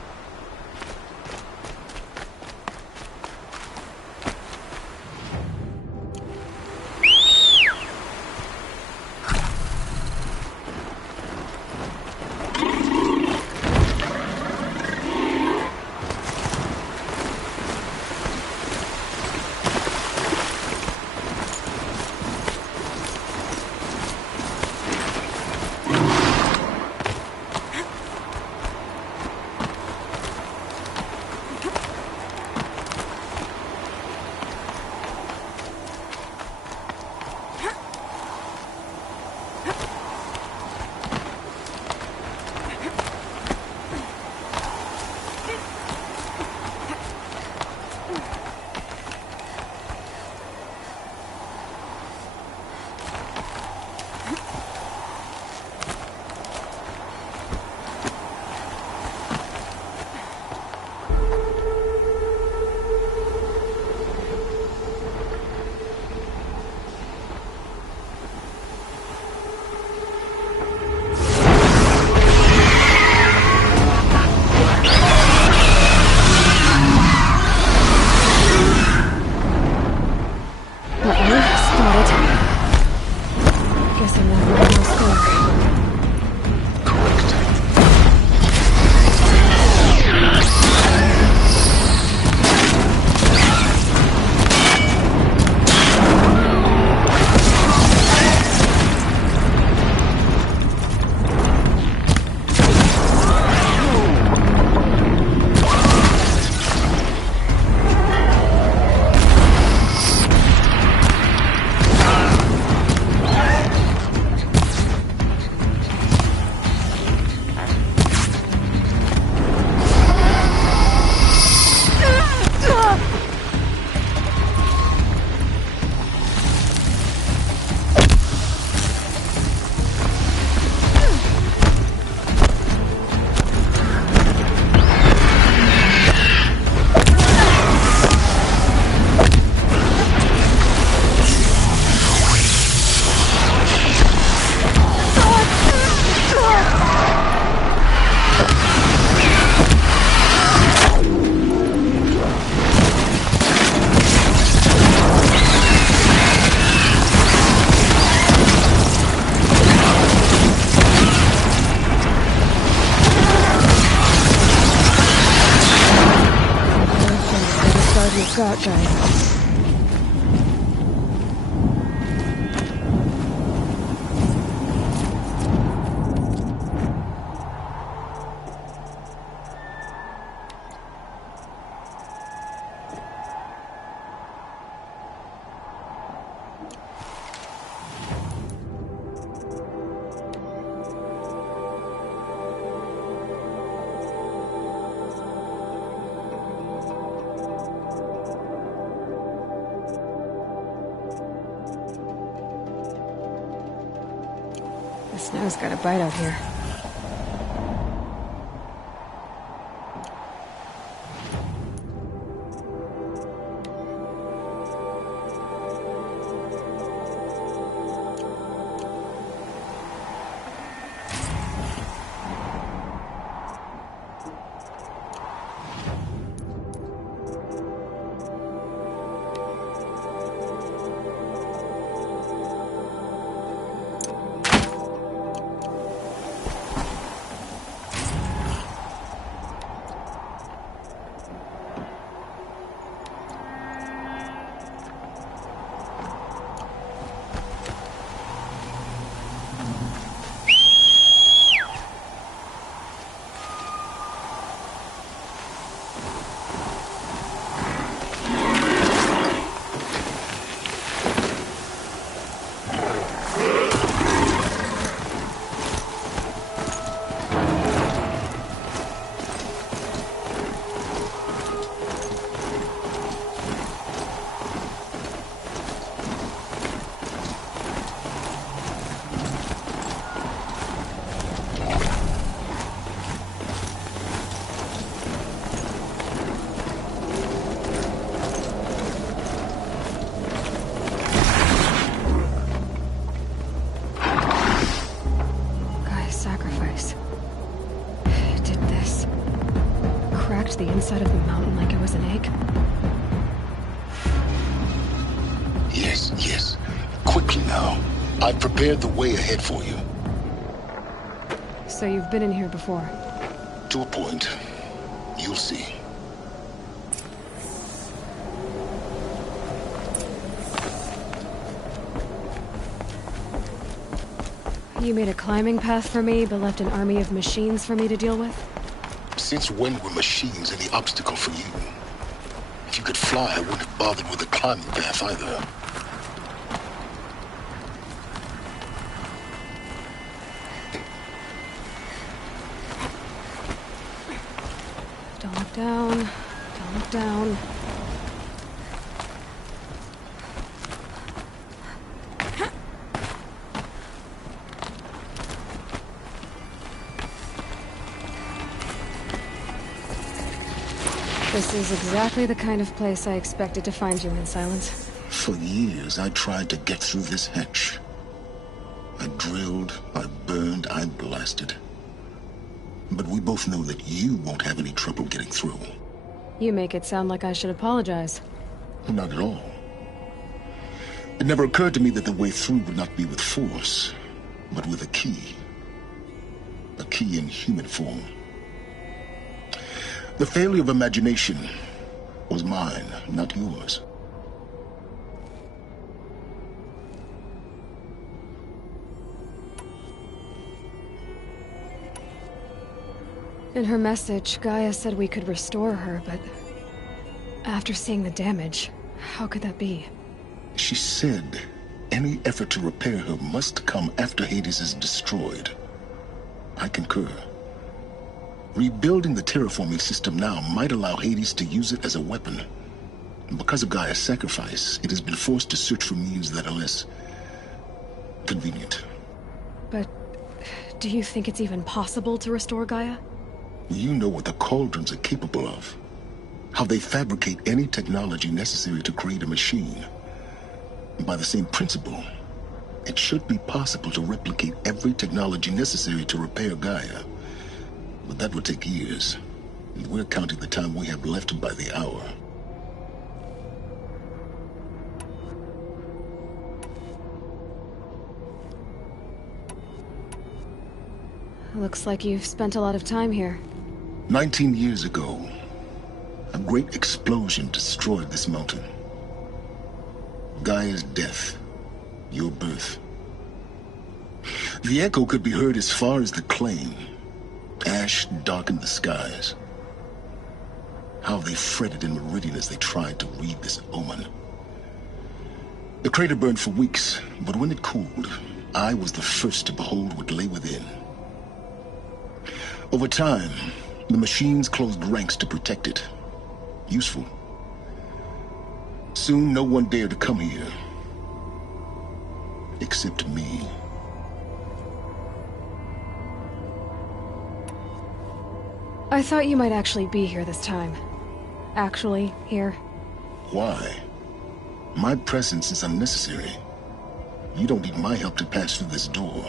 Got guys. The snow's got a bite out here. cracked the inside of the mountain like it was an egg? Yes, yes. Quickly now. I've prepared the way ahead for you. So you've been in here before? To a point. You'll see. You made a climbing path for me, but left an army of machines for me to deal with? Since when were machines any obstacle for you? If you could fly, I wouldn't have bothered with a climbing path either. Don't look down. Don't look down. This is exactly the kind of place I expected to find you in, Silence. For years, I tried to get through this hatch. I drilled, I burned, I blasted. But we both know that you won't have any trouble getting through. You make it sound like I should apologize. Not at all. It never occurred to me that the way through would not be with force, but with a key. A key in human form. The failure of imagination was mine, not yours. In her message, Gaia said we could restore her, but after seeing the damage, how could that be? She said any effort to repair her must come after Hades is destroyed. I concur. Rebuilding the terraforming system now might allow Hades to use it as a weapon. Because of Gaia's sacrifice, it has been forced to search for means that are less convenient. But do you think it's even possible to restore Gaia? You know what the Cauldrons are capable of. How they fabricate any technology necessary to create a machine. By the same principle, it should be possible to replicate every technology necessary to repair Gaia. But that would take years. And we're counting the time we have left by the hour. Looks like you've spent a lot of time here. 19 years ago, a great explosion destroyed this mountain. Gaia's death, your birth. The echo could be heard as far as the claim. Ash darkened the skies. How they fretted in Meridian as they tried to read this omen. The crater burned for weeks, but when it cooled, I was the first to behold what lay within. Over time, the machines closed ranks to protect it. Useful. Soon, no one dared to come here. Except me. I thought you might actually be here this time. Actually, here. Why? My presence is unnecessary. You don't need my help to pass through this door.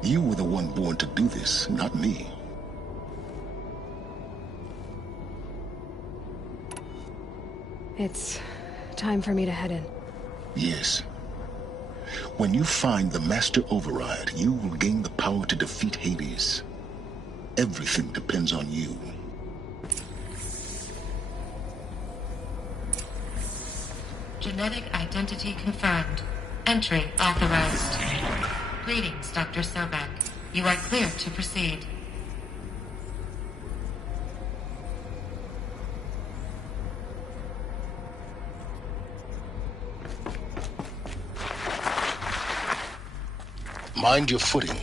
You were the one born to do this, not me. It's time for me to head in. Yes. When you find the Master Override, you will gain the power to defeat Hades. Everything depends on you. Genetic identity confirmed. Entry authorized. Greetings, Dr. Sobek. You are clear to proceed. Mind your footing.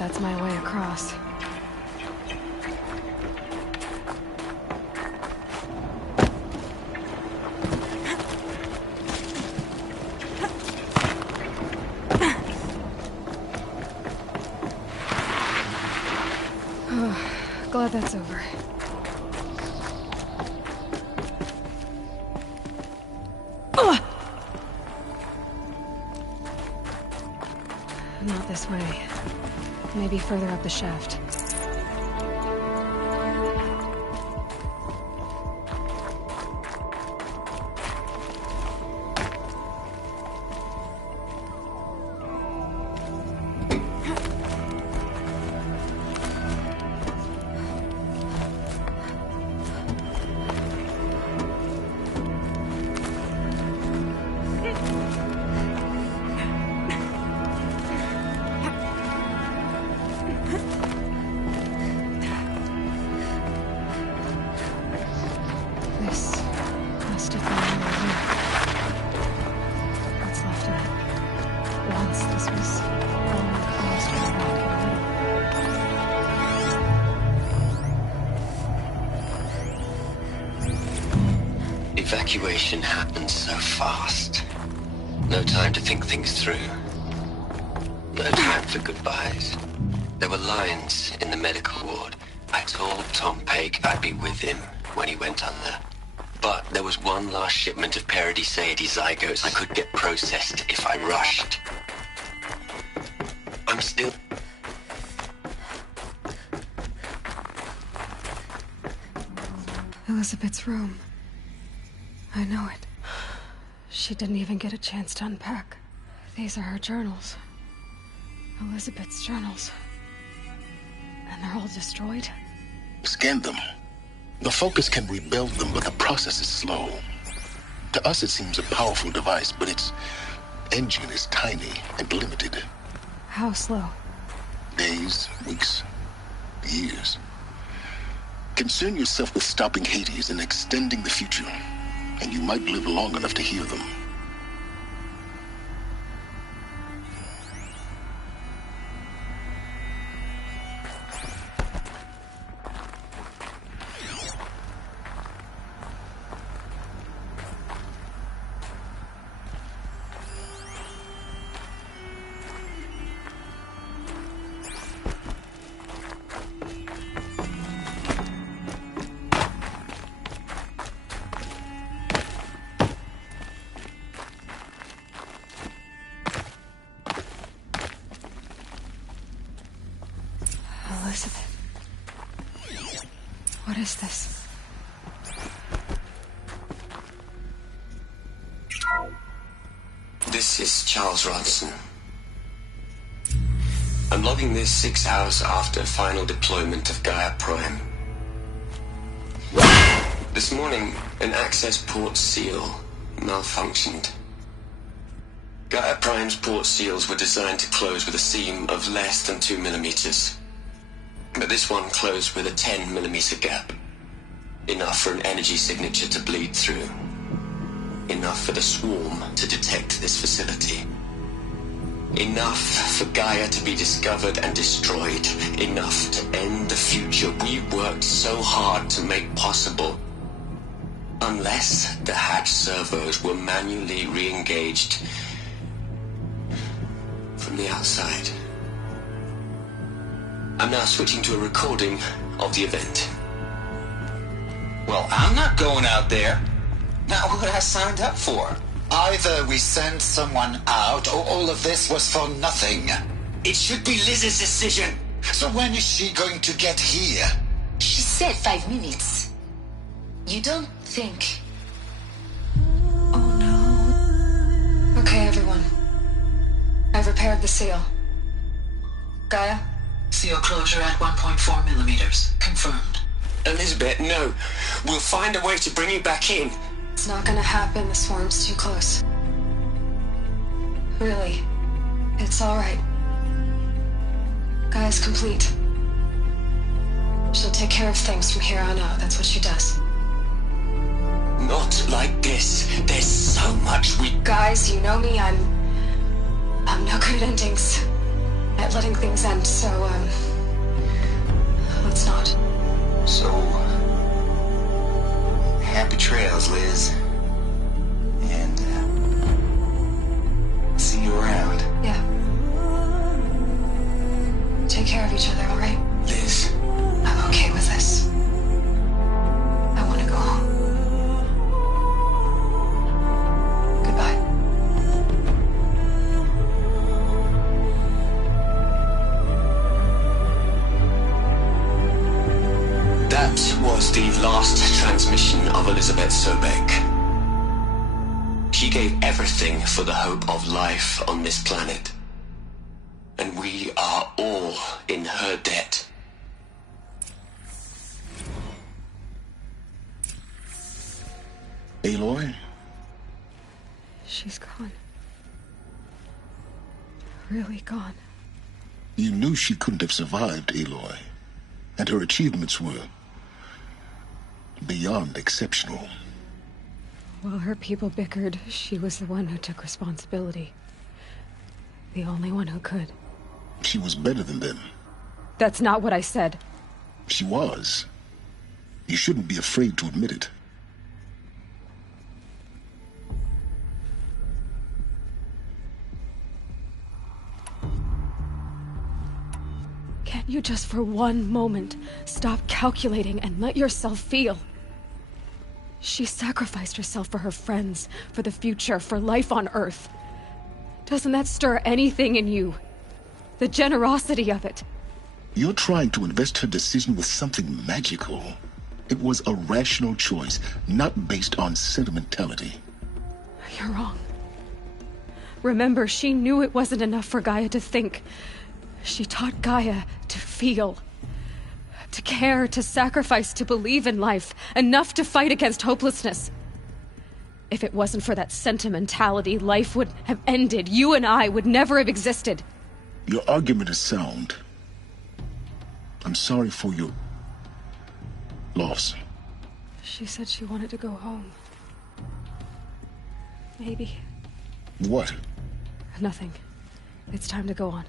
that's my way across. Glad that's over. Not this way. Maybe further up the shaft. Evacuation happened so fast. No time to think things through. No time for goodbyes. There were lines in the medical ward. I told Tom Paik I'd be with him when he went under. But there was one last shipment of Paradiseidae zygotes I could get processed if I rushed. I'm still... Elizabeth's room. I know it. She didn't even get a chance to unpack. These are her journals. Elizabeth's journals. And they're all destroyed? Scan them. The Focus can rebuild them, but the process is slow. To us it seems a powerful device, but its engine is tiny and limited. How slow? Days, weeks, years. Concern yourself with stopping Hades and extending the future, and you might live long enough to hear them. Elizabeth. What is this? This is Charles Ronson. I'm logging this 6 hours after final deployment of Gaia Prime. This morning, an access port seal malfunctioned. Gaia Prime's port seals were designed to close with a seam of less than 2 millimeters. But this one closed with a 10 millimeter gap. Enough for an energy signature to bleed through. Enough for the swarm to detect this facility. Enough for Gaia to be discovered and destroyed. Enough to end the future we worked so hard to make possible. Unless the hatch servos were manually re-engaged from the outside. I'm now switching to a recording of the event. Well, I'm not going out there. Not what I signed up for. Either we send someone out, or all of this was for nothing. It should be Liz's decision. So when is she going to get here? She said 5 minutes. You don't think... Oh no. Okay, everyone. I've repaired the seal. Gaia? Seal closure at 1.4 millimeters. Confirmed. Elizabeth, no. We'll find a way to bring you back in. It's not gonna happen. The swarm's too close. Really. It's alright. Gaia's complete. She'll take care of things from here on out. That's what she does. Not like this. There's so much we... Guys, you know me. I'm no good at endings. at letting things end, so, let's not. So, happy trails, Liz. And, see you around. Yeah. Take care of each other, alright? Liz. I'm okay with this. I want to go home. Goodbye. That was the last transmission of Elizabeth Sobek. She gave everything for the hope of life on this planet. And we are all in her debt. Aloy? She's gone. Really gone. You knew she couldn't have survived, Aloy. And her achievements were beyond exceptional. While her people bickered, she was the one who took responsibility. The only one who could. She was better than them. That's not what I said. She was. You shouldn't be afraid to admit it. Can't you just for one moment stop calculating and let yourself feel? She sacrificed herself for her friends, for the future, for life on Earth. Doesn't that stir anything in you? The generosity of it. You're trying to invest her decision with something magical. It was a rational choice, not based on sentimentality. You're wrong. Remember, she knew it wasn't enough for Gaia to think. She taught Gaia to feel. To care, to sacrifice, to believe in life. Enough to fight against hopelessness. If it wasn't for that sentimentality, life would have ended. You and I would never have existed. Your argument is sound. I'm sorry for your loss. She said she wanted to go home. Maybe. What? Nothing. It's time to go on.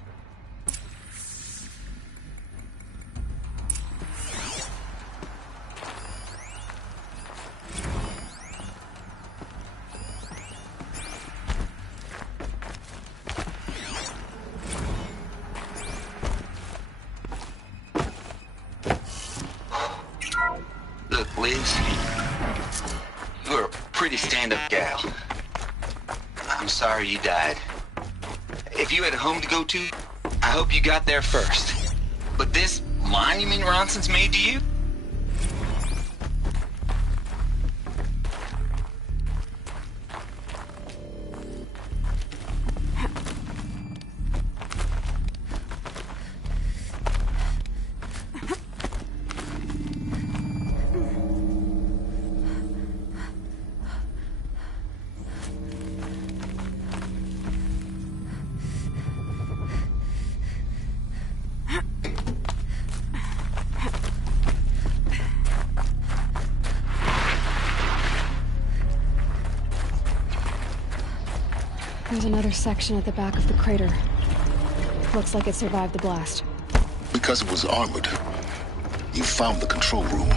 Look, Liz, you're a pretty stand-up gal. I'm sorry you died. If you had a home to go to, I hope you got there first. But this monument Ronson's made to you? There's another section at the back of the crater. Looks like it survived the blast. Because it was armored. You found the control room.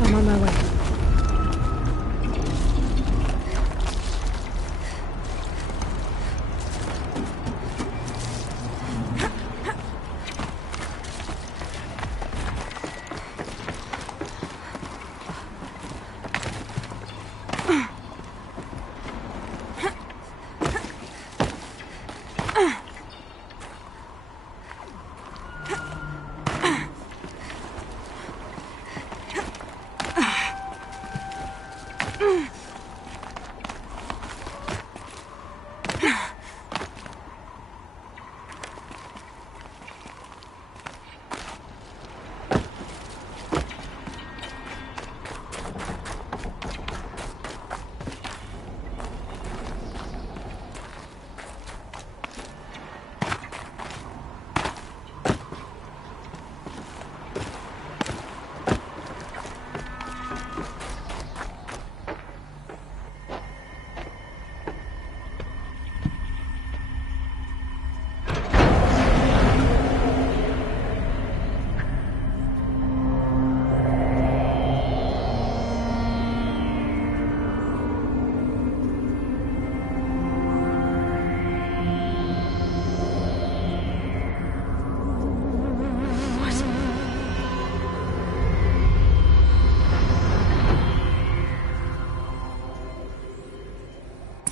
I'm on my way.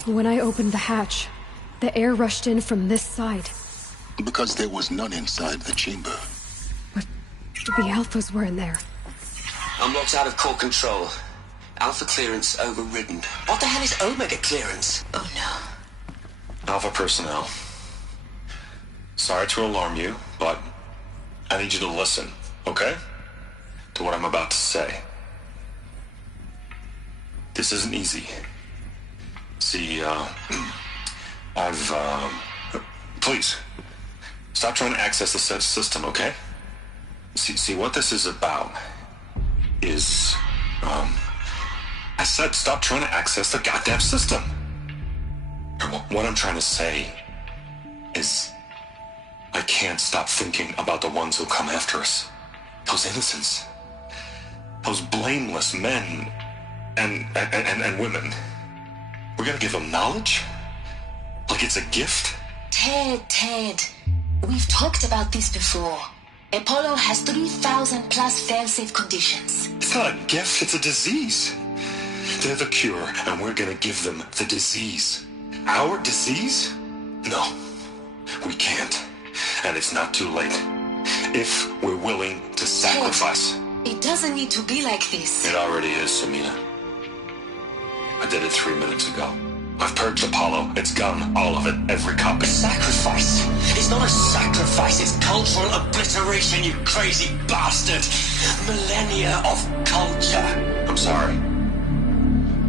When I opened the hatch, the air rushed in from this side. Because there was none inside the chamber. But the Alphas were in there. I'm locked out of core control. Alpha clearance overridden. What the hell is Omega clearance? Oh no. Alpha personnel. Sorry to alarm you, but I need you to listen, okay? To what I'm about to say. This isn't easy. See, please, stop trying to access the system, okay? See, what this is about is, I said stop trying to access the goddamn system. What I'm trying to say is, I can't stop thinking about the ones who come after us. Those innocents. Those blameless men and women. We're gonna give them knowledge? Like it's a gift? Ted. We've talked about this before. Apollo has 3,000 plus fail-safe conditions. It's not a gift, it's a disease. They're the cure, and we're gonna give them the disease. Our disease? No, we can't. And it's not too late. If we're willing to sacrifice. Ted, it doesn't need to be like this. It already is, Samina. I did it 3 minutes ago. I've purged Apollo. It's gone. All of it. Every copy. Sacrifice? It's not a sacrifice. It's cultural obliteration, you crazy bastard. Millennia of culture. I'm sorry.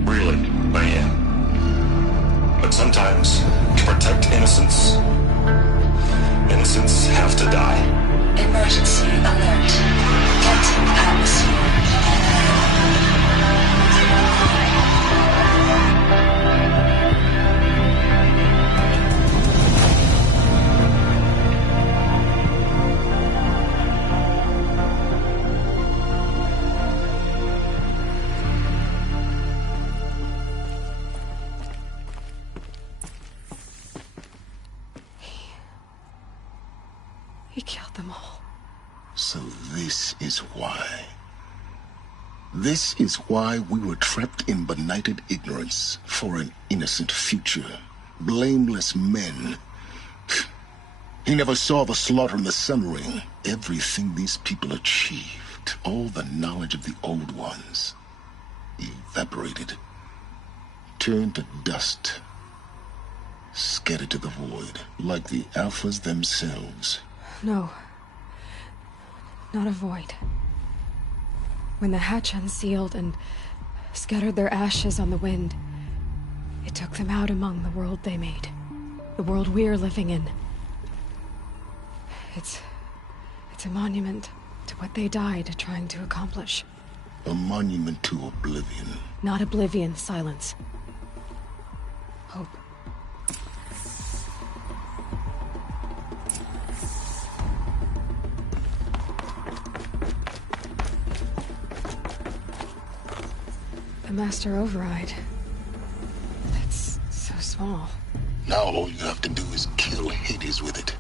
Really, I am. But sometimes, to protect innocence, innocents have to die. Emergency alert. Captain atmosphere. He killed them all. So this is why. This is why we were trapped in benighted ignorance for an innocent future. Blameless men. He never saw the slaughter in the Sun Ring. Everything these people achieved, all the knowledge of the old ones, evaporated, turned to dust, scattered to the void, like the Alphas themselves. No. Not a void. When the hatch unsealed and scattered their ashes on the wind, it took them out among the world they made. The world we're living in. It's a monument to what they died trying to accomplish. A monument to oblivion. Not oblivion, silence. Hope. The Master Override. That's so small. Now all you have to do is kill Hades with it.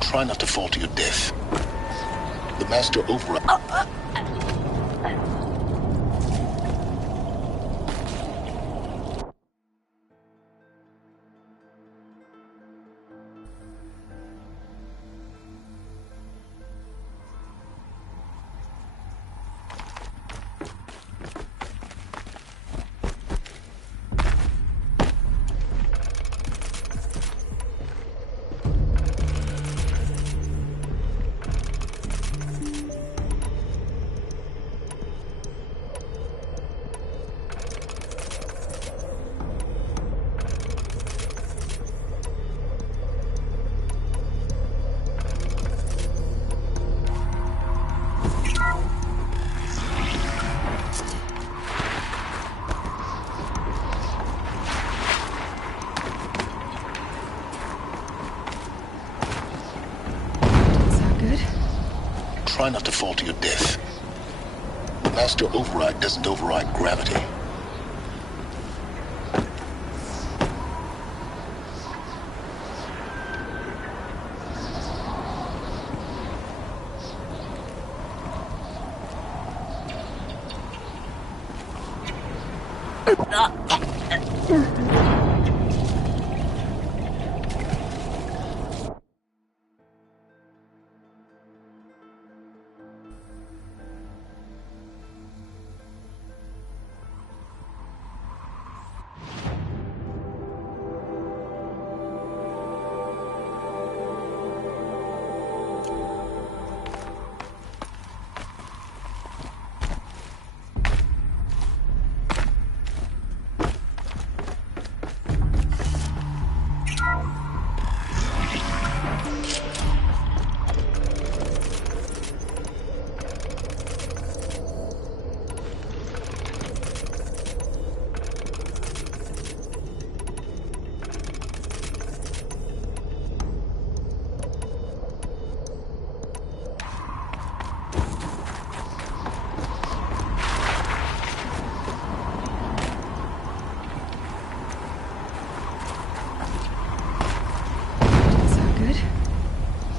Try not to fall to your death. The Master Override... good? Try not to fall to your death. The master override doesn't override gravity.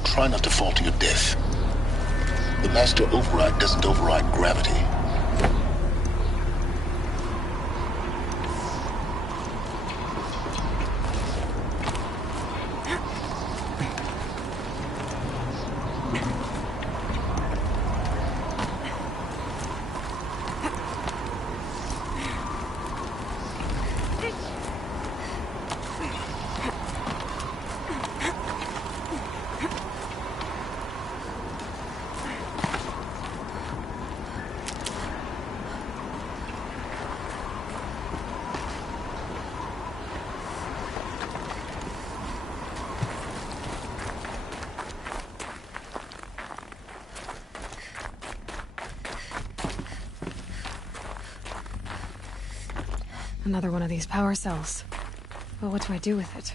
Try not to fall to your death. The master override doesn't override gravity. Another one of these power cells. Well, what do I do with it?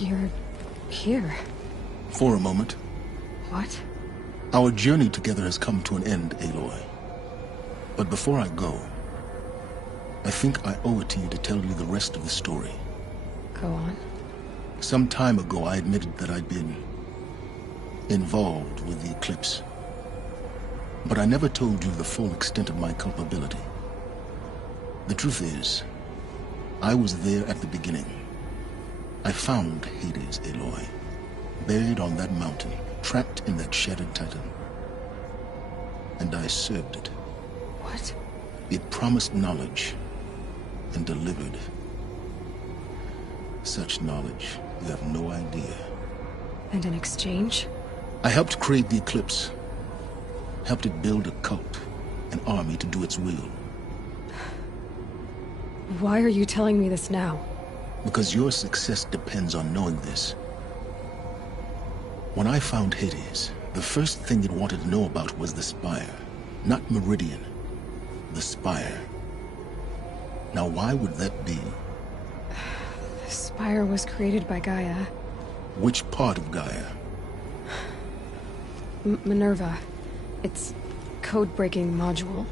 You're here. For a moment. What? Our journey together has come to an end, Aloy. But before I go, I think I owe it to you to tell you the rest of the story. Go on. Some time ago, I admitted that I'd been involved with the eclipse. But I never told you the full extent of my culpability. The truth is, I was there at the beginning. I found Hades, Aloy, buried on that mountain, trapped in that shattered titan. And I served it. What? It promised knowledge and delivered. Such knowledge, you have no idea. And in exchange? I helped create the Eclipse. Helped it build a cult, an army to do its will. Why are you telling me this now? Because your success depends on knowing this. When I found Hades, the first thing it wanted to know about was the Spire. Not Meridian. The Spire. Now why would that be? The Spire was created by Gaia. Which part of Gaia? Minerva. Its code-breaking module.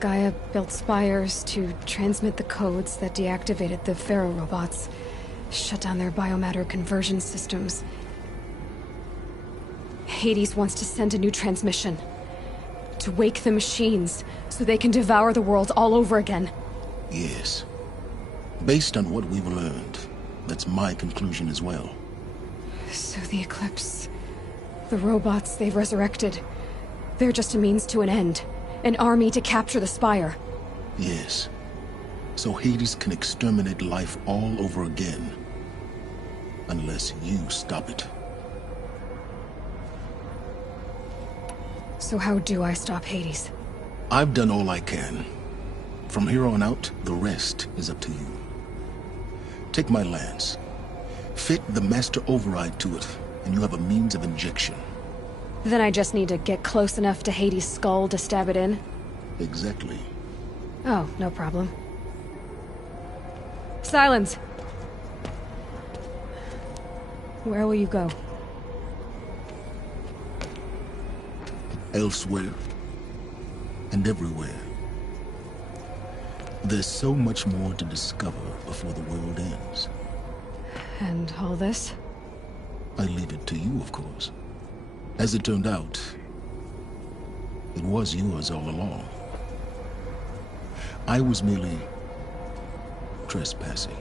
Gaia built spires to transmit the codes that deactivated the Pharaoh robots, shut down their biomatter conversion systems. Hades wants to send a new transmission. To wake the machines, so they can devour the world all over again. Yes. Based on what we've learned, that's my conclusion as well. So the Eclipse... the robots they've resurrected... they're just a means to an end. An army to capture the Spire. Yes. So Hades can exterminate life all over again. Unless you stop it. So how do I stop Hades? I've done all I can. From here on out, the rest is up to you. Take my lance. Fit the master override to it, and you have a means of injection. Then I just need to get close enough to Hades' skull to stab it in? Exactly. Oh, no problem. Silence! Where will you go? Elsewhere. And everywhere. There's so much more to discover before the world ends. And all this? I leave it to you, of course. As it turned out, it was yours all along. I was merely trespassing.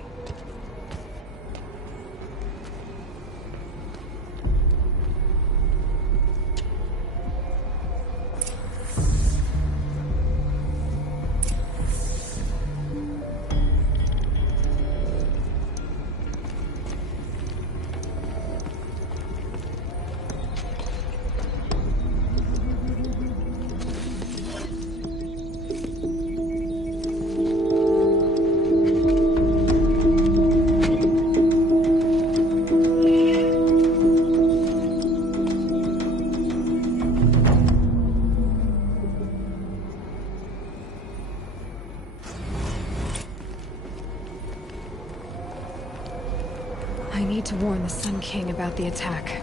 I need to warn the Sun King about the attack.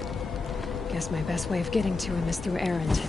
Guess my best way of getting to him is through Erend.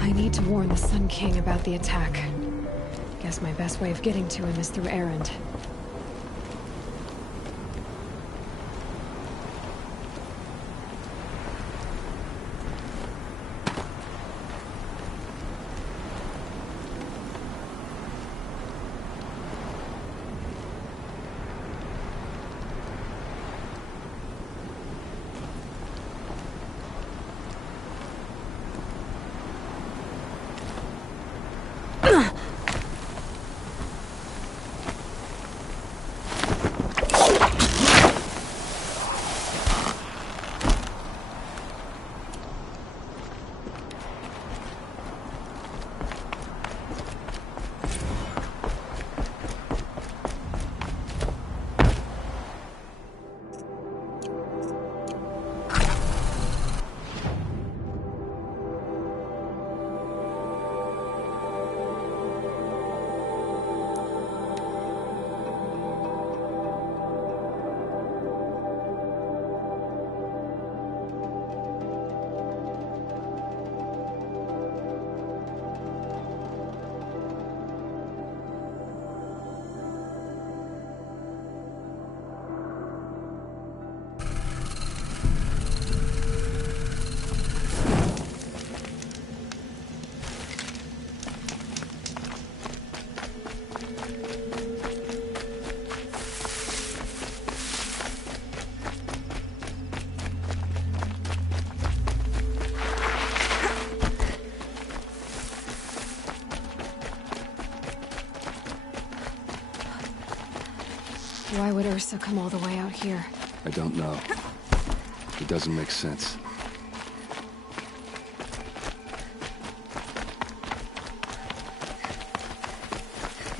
I need to warn the Sun King about the attack. Guess my best way of getting to him is through Erend. Why would Ursa come all the way out here? I don't know. It doesn't make sense.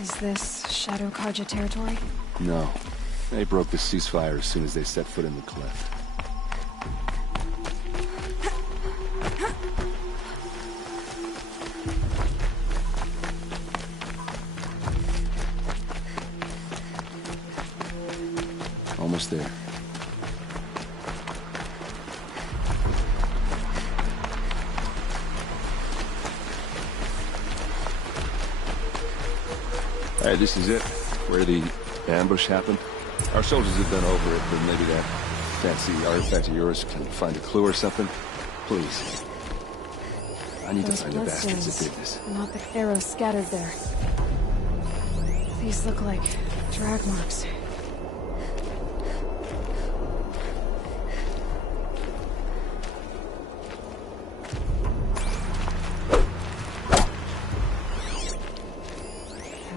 Is this Shadow Karja territory? No. They broke the ceasefire as soon as they set foot in the cliff. Almost there. Alright, this is it. Where the ambush happened. Our soldiers have been over it, but maybe that fancy artifact of yours can find a clue or something. Please. I need to find the bastards that did this. Not the arrows scattered there. These look like drag marks.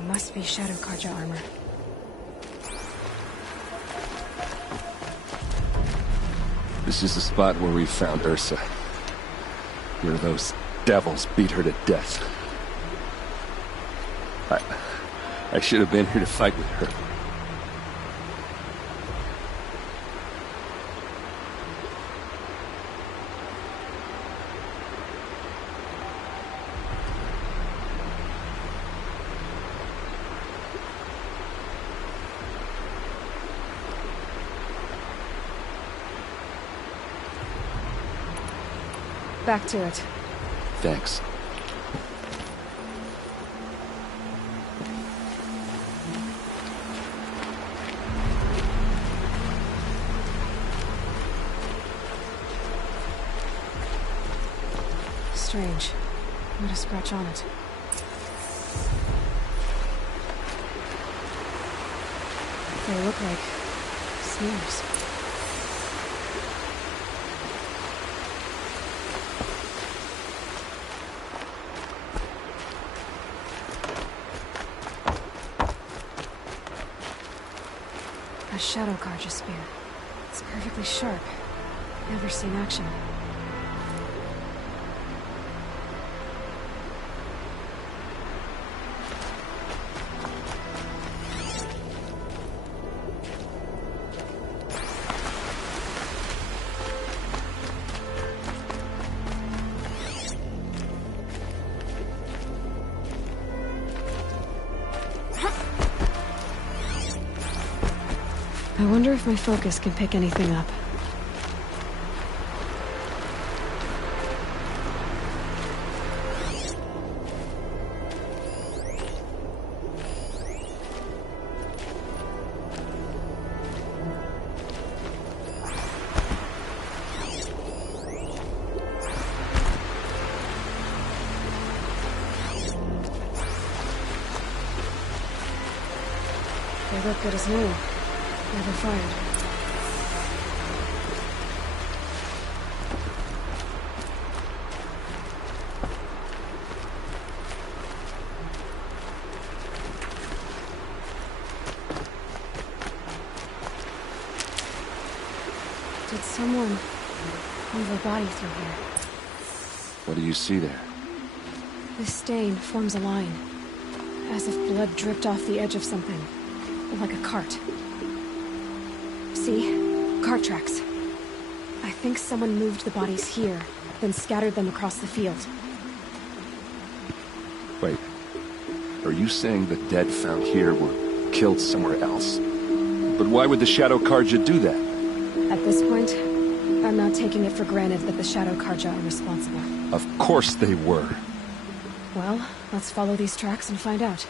Must be Shadow Karja armor. This is the spot where we found Ursa. Where those devils beat her to death. I should have been here to fight with her. Back to it. Thanks. Strange. Not a scratch on it. They look like smears. A Shadow Karja spear. It's perfectly sharp. Never seen action. I wonder if my focus can pick anything up. They look good as new. Never fired. Did someone move a body through here? What do you see there? This stain forms a line, as if blood dripped off the edge of something, like a cart. See? Cart tracks. I think someone moved the bodies here, then scattered them across the field. Wait. Are you saying the dead found here were killed somewhere else? But why would the Shadow Karja do that? At this point, I'm not taking it for granted that the Shadow Karja are responsible. Of course they were. Well, let's follow these tracks and find out.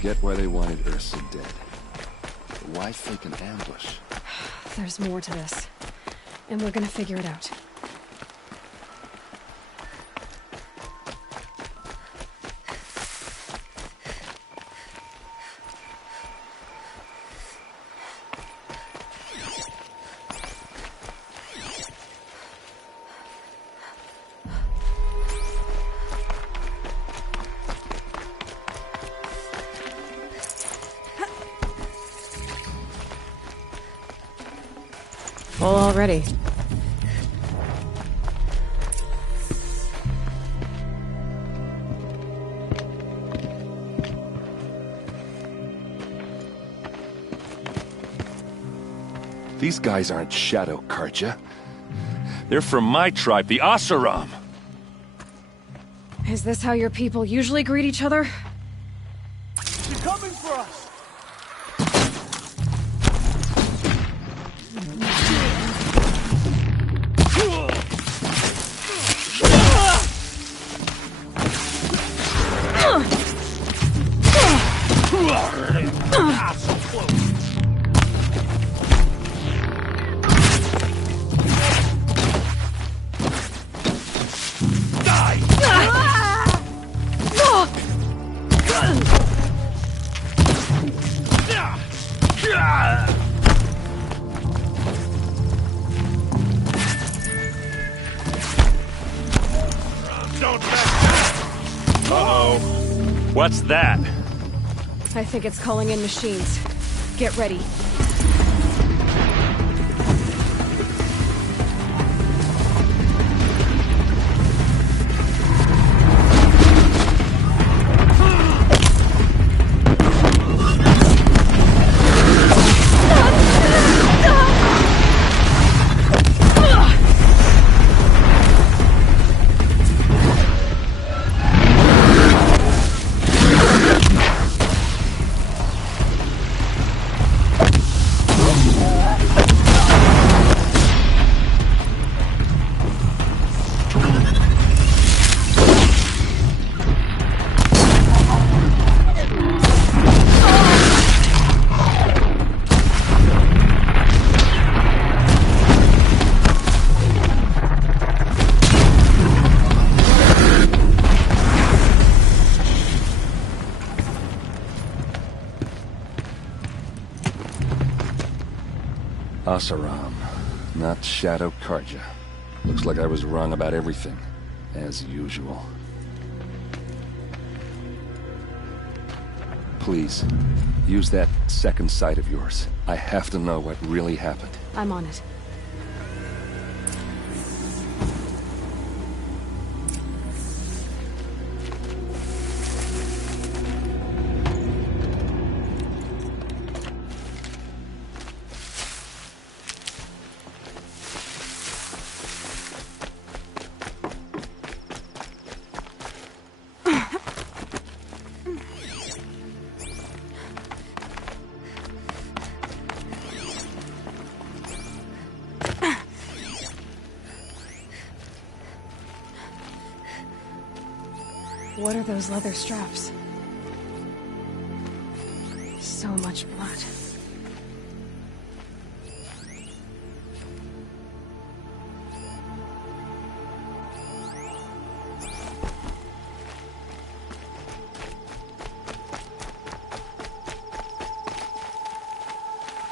get why they wanted Ursa dead. But why fake an ambush? There's more to this. And we're gonna figure it out. Full already. These guys aren't Shadow Karja. They're from my tribe, the Asaram. Is this how your people usually greet each other? She's coming for us! What's that? I think it's calling in machines. Get ready. Asaram, not Shadow Karja. Looks like I was wrong about everything, as usual. Please, use that second sight of yours. I have to know what really happened. I'm on it. What are those leather straps? So much blood.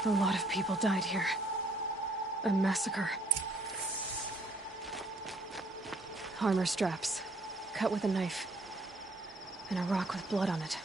A lot of people died here. A massacre. Armor straps, cut with a knife. And a rock with blood on it.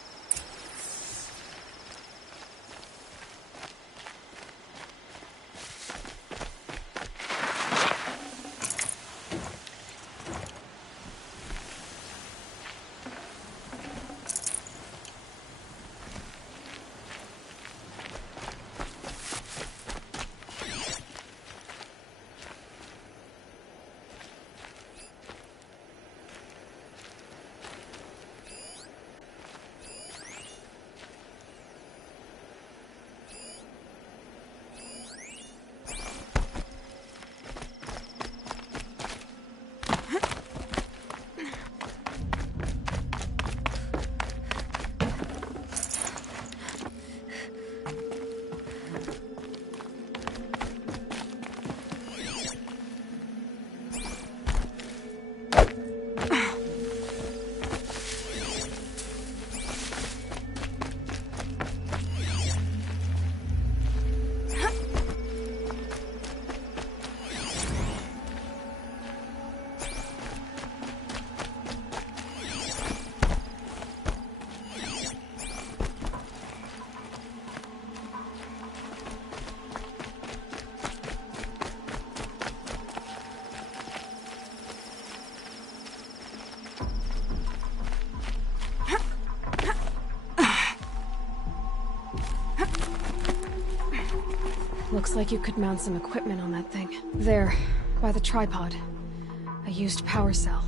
Looks like you could mount some equipment on that thing. There, by the tripod. A used power cell.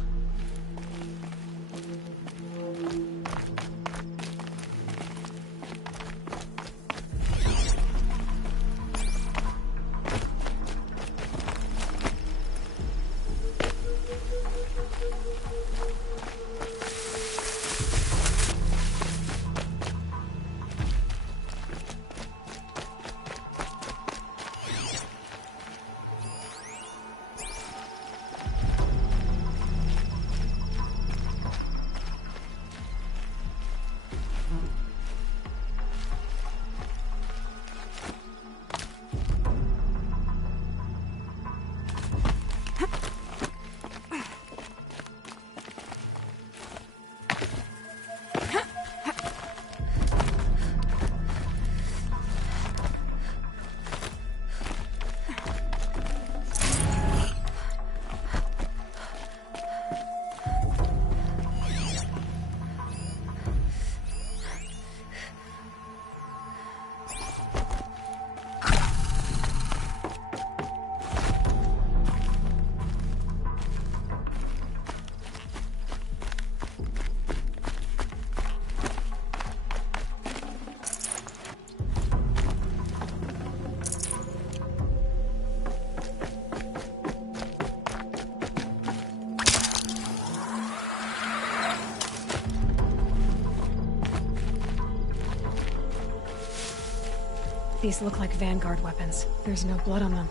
These look like Vanguard weapons. There's no blood on them.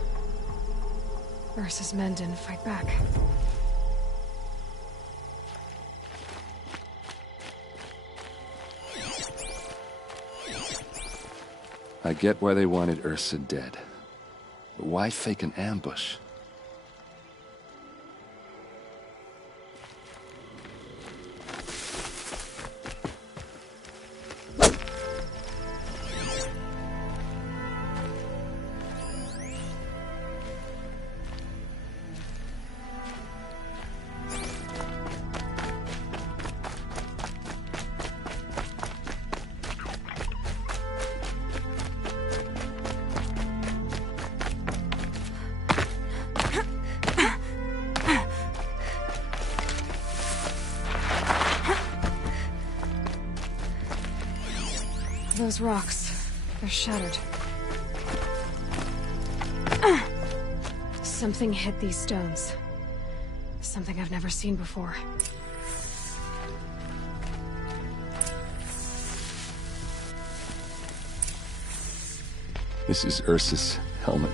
Ursa's men didn't fight back. I get why they wanted Ursa dead. But why fake an ambush? Those rocks, they're shattered. Something hit these stones. Something I've never seen before. This is Ursa's helmet.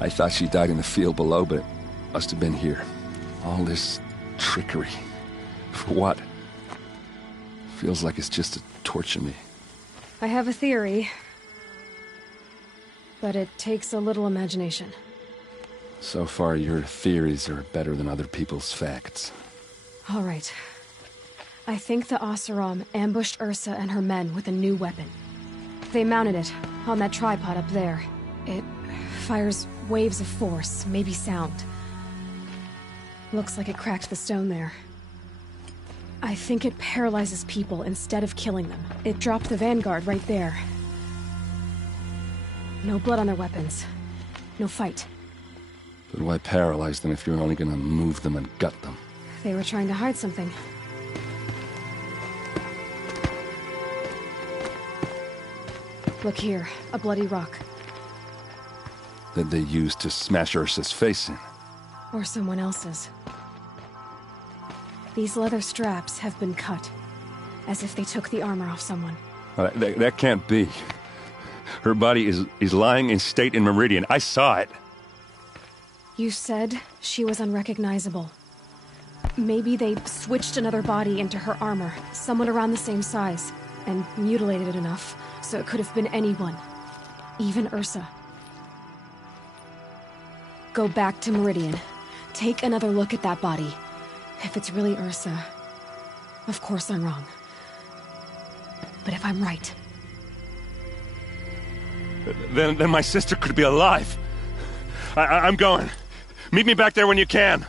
I thought she died in the field below, but it must have been here. All this trickery. For what? Feels like it's just to torture me. I have a theory, but it takes a little imagination. So far, your theories are better than other people's facts. All right. I think the Oseram ambushed Ursa and her men with a new weapon. They mounted it on that tripod up there. It fires waves of force, maybe sound. Looks like it cracked the stone there. I think it paralyzes people instead of killing them. It dropped the Vanguard right there. No blood on their weapons. No fight. But why paralyze them if you're only gonna move them and gut them? They were trying to hide something. Look here, a bloody rock. That they used to smash Ursa's face in. Or someone else's. These leather straps have been cut, as if they took the armor off someone. That can't be. Her body is lying in state in Meridian. I saw it. You said she was unrecognizable. Maybe they switched another body into her armor, someone around the same size, and mutilated it enough so it could have been anyone, even Ursa. Go back to Meridian. Take another look at that body. If it's really Ursa, of course I'm wrong. But if I'm right... Then my sister could be alive. I'm going. Meet me back there when you can.